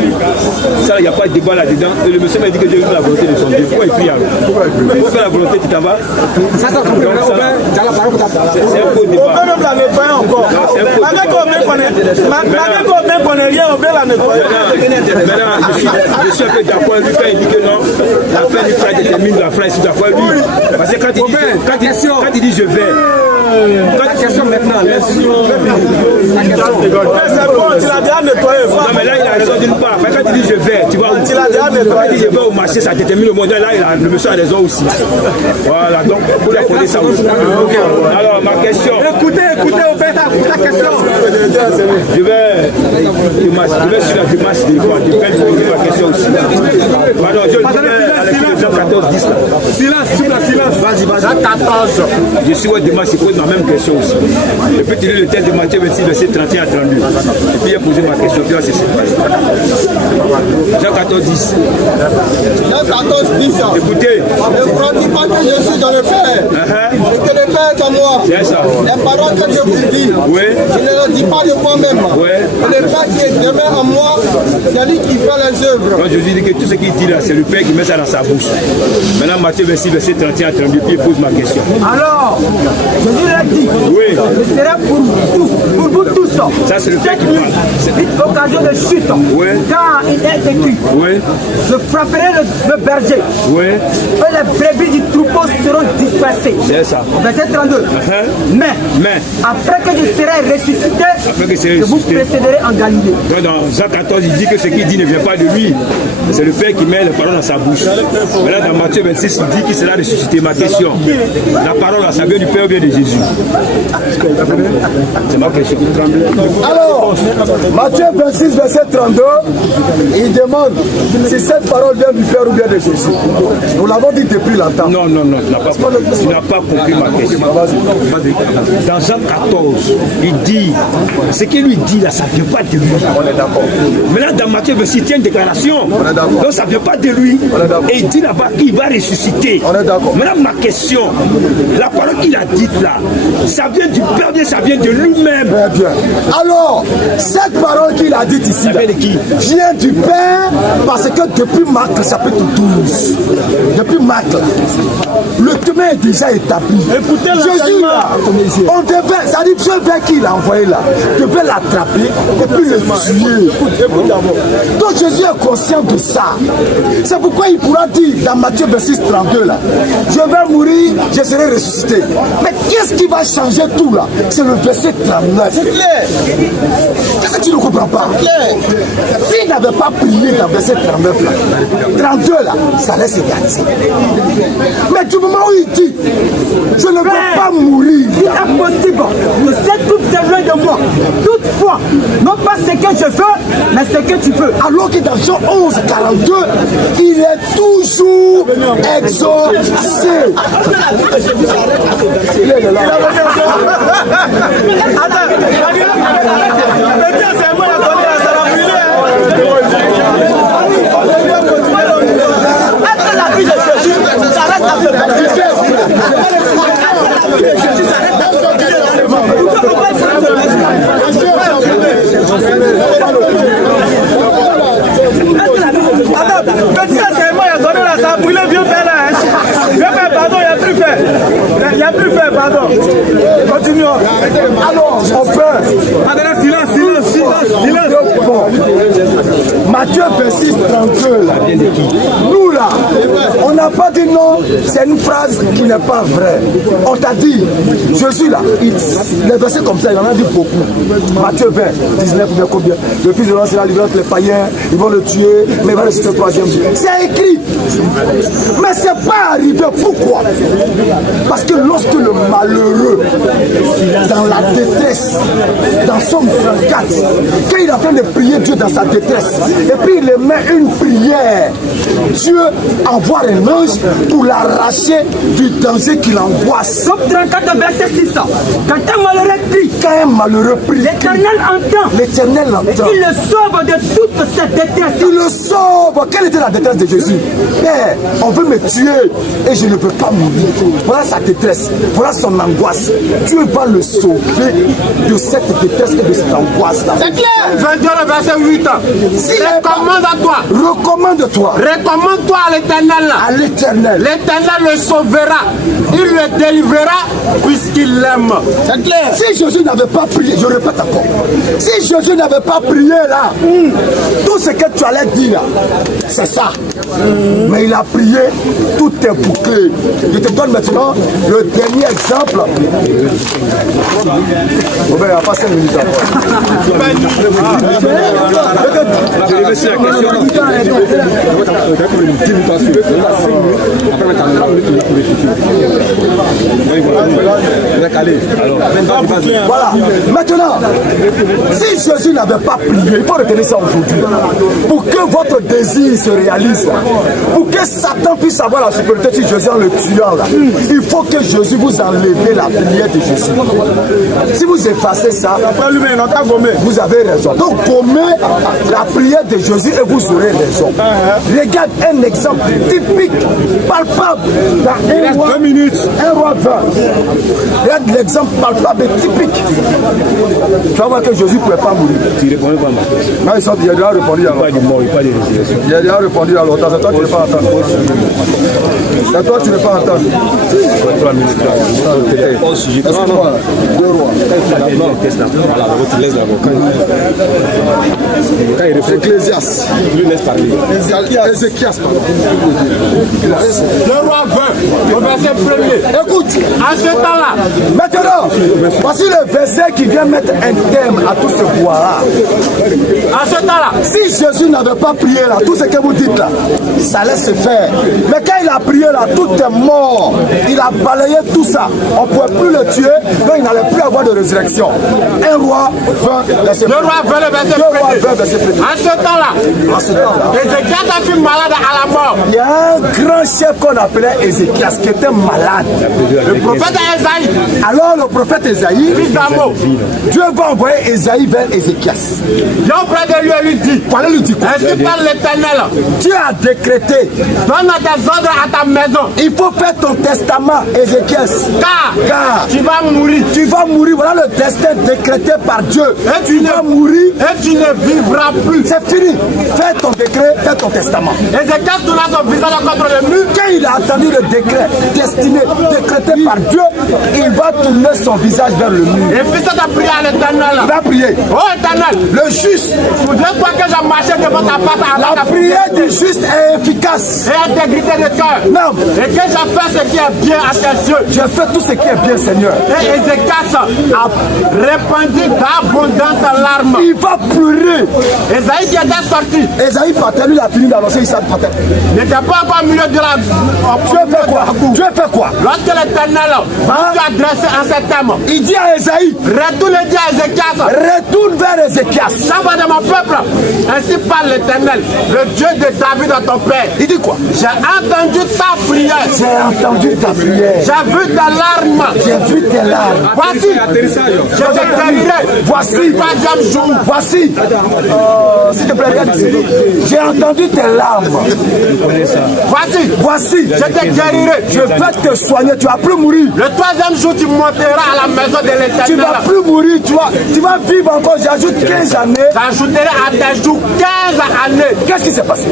Ça, il n'y a pas de débat là-dedans. Et le monsieur m'a dit que Dieu veut la volonté de son Dieu. Pourquoi il prie alors? Pourquoi faire la volonté, tu t'en vas? C'est un faux débat. On peut même la nettoyer encore. Malgré qu'on ne connaît rien, on peut la nettoyer. Maintenant, je suis un peu d'accord avec lui quand il dit que non, la fin du frère détermine la fin, je suis d'accord avec lui. Parce que quand il dit je vais, la question maintenant, mais c'est bon, tu l'as déjà nettoyé. Non, mais là, il a raison d'une part. Mais quand il dit je vais, tu vois, tu l'as déjà nettoyé. Quand il dit je vais au marché, ça détermine le monde. Là, le monsieur a raison aussi. Voilà, donc, pour lui accorder ça aussi. Alors, ma question. Écoutez, ta question. Je vais sur la démarche de poser ma question aussi. Pardon, je vais à la Jean 14, 10 là. Silence. Vas-y. Jean 14. Je suis au démarche, je pose ma même question aussi. Je peux tirer le texte de Matthieu 26, verset 31 à 32. Et puis, j'ai posé ma question. Puis là, c'est Jean 14, 10. Jean 14, 10. Écoutez. Ne crois-tu pas que je suis dans le Père et que le Père est en moi? C'est ça. Les paroles que je vous dis, oui. je ne les dis pas de moi-même. Oui. Le Père qui est demeure en moi, c'est lui qui fait les œuvres. Moi, Jésus dit que tout ce qu'il dit là, c'est le Père qui met ça dans sa bouche. Maintenant, Matthieu 26, verset 31 à 32, puis il pose ma question. Alors, Jésus l'a dit, oui. Ce sera pour vous tous. Ça, c'est le Père qui parle. C'est une occasion de chute. Oui. Car il est écrit, oui. Je frapperai le berger. Oui. Et les brebis du troupeau seront dispersées. C'est ça. Verset 32. Mais, après que je serai ressuscité, je vous précéderai en Galilée. Donc, dans Jean 14, il dit que ce qu'il dit ne vient pas de lui. C'est le Père qui met les paroles dans sa bouche. Mais là, dans Matthieu 26, il dit qu'il sera ressuscité. Ma question, la parole, ça vient du Père ou bien de Jésus? C'est ma question. Alors, Matthieu 26, verset 32, il demande si cette parole vient du Père ou bien de Jésus. Nous l'avons dit depuis longtemps. Non, tu n'as pas compris ma question. Dans Jean 14, il dit, ce qu'il lui dit là, ça ne vient pas de lui. On est d'accord. Maintenant, dans Matthieu 26, il y a une déclaration. Donc ça ne vient pas de lui. Et il dit là-bas qu'il va ressusciter. On est d'accord. Maintenant, ma question, la parole qu'il a dite là, ça vient du Père, bien ça vient de lui-même. Très bien. Alors, cette parole qu'il a dite ici, ça vient de qui? Vient du Père, parce que depuis Marc, chapitre 12, depuis Marc, là, le chemin est déjà établi. Écoutez Jésus, là, on devait, ça dit Dieu vers qui il a envoyé là, devait l'attraper et puis le tuer. Donc Jésus est conscient de ça. C'est pourquoi il pourra dire dans Matthieu 26, 32 là, je vais mourir, je serai ressuscité. Mais qu'est-ce qui va changer tout là? C'est le verset 39. C'est clair. Qu'est-ce que tu ne comprends pas? S'il n'avait pas prié dans verset 39 là, 32 là, ça laisse égaliser. Mais du moment où il dit, je ne veux pas mourir. C'est impossible. Le ciel tout est loin de moi. Toutefois, non pas ce que je veux, mais ce que tu veux. Alors que dans Jean 11, 42, il est toujours exaucé. Il est là. Petit enseignement, il a donné là, ça a brûlé, vieux père là. Vieux père, pardon, il n'y a plus fait. Il n'y a plus fait, pardon. Continuons. Alors, on peut. Silence. Matthieu 26, 32, là. Nous, là, on n'a pas dit non, c'est une phrase qui n'est pas vraie. On t'a dit, Jésus, là, les versets comme ça, il en a dit beaucoup. Matthieu 20, 19, combien? Le Fils de l'homme sera livré entre les païens, ils vont le tuer, mais il va ressusciter le troisième jour. C'est écrit. Mais ce n'est pas arrivé. Pourquoi? Parce que lorsque le malheureux, dans la détresse, dans Somme 34, quand il est en train de prier Dieu dans sa détresse, et puis il met une prière, Dieu envoie un ange bouche pour l'arracher du danger qui l'angoisse. Psaume 34, verset 6. Quand un malheureux crie, l'Éternel entend. L'Éternel l'entend. Il le sauve de toute cette détresse. Il le sauve. Quelle était la détresse de Jésus? Père, on veut me tuer et je ne peux pas mourir. Voilà sa détresse. Voilà son angoisse. Dieu va le sauver de cette détresse et de cette angoisse-là. C'est clair. 22, verset 8. Recommande-toi. Recommande-toi. Recommande-toi à l'Éternel. À l'Éternel. L'Éternel le sauvera. Il le délivrera puisqu'il l'aime. C'est clair. Si Jésus n'avait pas prié, je répète encore. Si Jésus n'avait pas prié là, tout ce que tu allais dire là, c'est ça. Mais il a prié, tout est bouclé. Je te donne maintenant le dernier exemple. Bon ben, il n'y a pas 5 minutes après. Voilà. Maintenant, si Jésus n'avait pas prié, il faut retenir ça aujourd'hui. Pour que votre désir se réalise, pour que Satan puisse avoir la supériorité sur Jésus en le tuant, là, il faut que Jésus vous enlève la prière de Jésus. Si vous effacez ça, vous avez raison. Donc gommez la prière de Jésus et vous aurez raison. Regarde un exemple typique, palpable dans 1 roi, 2 minutes. 1 roi 20. Regarde l'exemple palpable et typique. Tu vas voir que Jésus ne pouvait pas mourir. Tu répondais pas mal. Non, il a déjà répondu alors. Pas du mort, pas de résurrection. Il a déjà répondu alors. C'est toi qui ne veux pas entendre. C'est toi qui ne veux pas entendre. 3 minutes. Excuse-moi, 2 rois. Ecclésias. Ézéchias. 2 rois 20, au verset 1er. Écoute, à ce temps-là, maintenant, voici le verset qui vient mettre un terme à tout ce bois-là. à ce temps-là, Si Jésus n'avait pas prié là, tout ce que vous dites là, ça allait se faire. Mais quand il a prié là, tout est mort. Il a balayé tout ça. On ne pouvait plus le tuer, donc il n'allait plus avoir de résurrection. 1 roi 20, verset 2 rois 20, le verset 2 rois 20, 1er. verset 1. À ce temps-là, En ce temps-là, Ézéchias a fut malade à la mort. il y a un grand chef qu'on appelait Ézéchias qui était malade. Le prophète Esaïe, Alors le prophète Ésaïe, fils d'Amo, Dieu va envoyer Ésaïe vers Ézéchias. vient auprès de lui et lui dit, Pour aller lui dire quoi? ainsi parle l'Éternel, Dieu a décrété, donne des ordres à ta maison, il faut faire ton testament, Ézéchias. car tu vas mourir. Tu vas mourir, voilà le destin décrété par Dieu. Et Tu vas mourir, et tu ne vivras plus. c'est fini. Fais ton décret, fais ton testament. Ézéchias tourna son visage contre le mur. Quand il a entendu le décret destiné, décrété par Dieu, il va tourner son visage vers le mur. Et fit cette prière à l'Éternel. Il va prier. Oh Éternel, Le juste, voudrais-toi que je marchais devant ta face à la prière du juste est efficace. et intégrité de cœur. Non, Et que je fasse ce qui est bien à tes yeux. je fais tout ce qui est bien, Seigneur. Et Ézéchias a répandu d'abondantes larmes. Il va pleurer. Esaïe qui était sorti Esaïe partait, lui il a fini d'annoncer, il s'est partait. n'était pas encore au milieu de la... Dieu fait quoi? Dieu fait quoi? Lorsque l'Éternel lui a dressé en ces termes, Il dit à Esaïe, retourne et dis à Ézéchias, retourne vers Ézéchias. ça va de mon peuple. Ainsi parle l'Éternel, le Dieu de David ton père. Il dit quoi? J'ai entendu ta prière. J'ai entendu ta prière. J'ai vu ta larme. J'ai vu tes larmes. Voici, je te guérirai. Voici, Le troisième jour. voici. S'il te plaît, regarde ici. J'ai entendu tes larmes. Voici, Je te guérirai. je vais te soigner. Tu vas plus mourir. Le troisième jour, tu monteras à la maison de Tu l'Éternel. vas plus mourir. Tu vas vivre encore. J'ajoute 15 années. J'ajouterai à tes jours 15 années. Qu'est-ce qui s'est passé?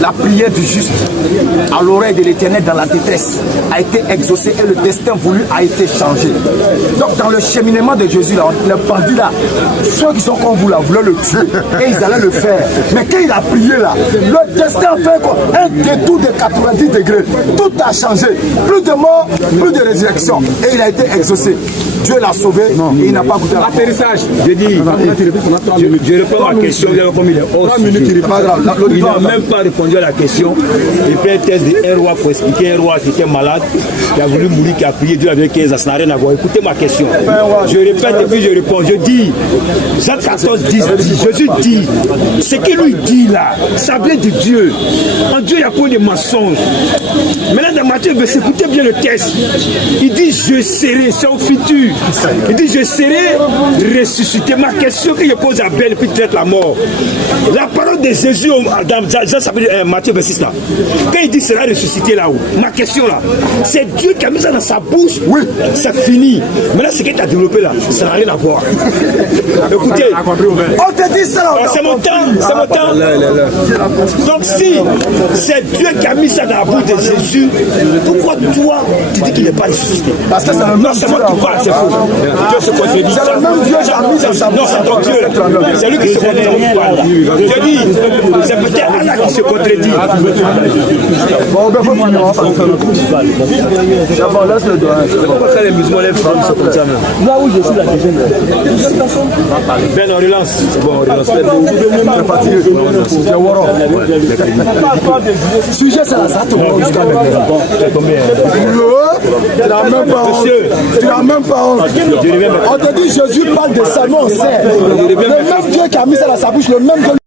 La prière du juste à l'oreille de l'Éternel dans la détresse a été exaucée et le destin voulu a été changé. Donc dans le cheminement de Jésus, là, les bandits là, ceux qui sont comme vous là, voulaient le tuer et ils allaient le faire. Mais quand il a prié là, le destin fait quoi? Un détour de 90 degrés. Tout a changé. Plus de mort, plus de résurrection. Et il a été exaucé. Dieu l'a sauvé et il n'a pas goûté à la mort. Atterrissage, je dis, je réponds à la question, comme il est hors 3 minutes, il répond. Il n'a même pas répondu à la question. Il prend un test d'un roi pour expliquer un roi qui était malade, qui a voulu mourir, qui a prié Dieu avec 15 ans, ça n'a rien à voir. Écoutez ma question. Je répète et puis je réponds. Je dis, Jean 14, 10 dit, Jésus dit, ce qu'il lui dit là, ça vient de Dieu. En Dieu, il n'y a pas de mensonge. Maintenant, dans Matthieu, écoutez bien le texte. Il dit, je serai, c'est au futur. Il dit, je serai ressuscité. Ma question que je pose à Belle, puis traite la mort. La parole de Jésus, dans Matthieu 26 là, quand il dit, sera ressuscité là-haut, ma question là, c'est Dieu qui a mis ça dans sa bouche. Oui, ça finit. Maintenant, ce que tu as développé là, ça n'a rien à voir. Écoutez, On te dit ça. c'est mon temps, c'est mon temps. Donc si c'est Dieu qui a mis ça dans la bouche de Jésus, pourquoi toi tu dis qu'il n'est pas ressuscité? Parce que c'est le même C'est moi qui parle, c'est faux. Dieu se contredit. C'est le même Dieu qui a mis dans sa bouche. Non, c'est ton Dieu. C'est lui qui se contredit. Je dis, c'est peut-être Allah qui se contredit. Bon, ben, faut finir. D'abord, laisse le doigt. Pourquoi quand les musulmans, les femmes se comme ça même? Là où je suis la deuxième. Ben, on relance. C'est bon, on relance. C'est fatigué. C'est Woro. Sujet, c'est la SATO. Tu n'as même pas honte. Tu n'as même pas honte. On te dit, Jésus parle de ça, non, on sait. Le même Dieu qui a mis ça dans sa bouche, le même Dieu.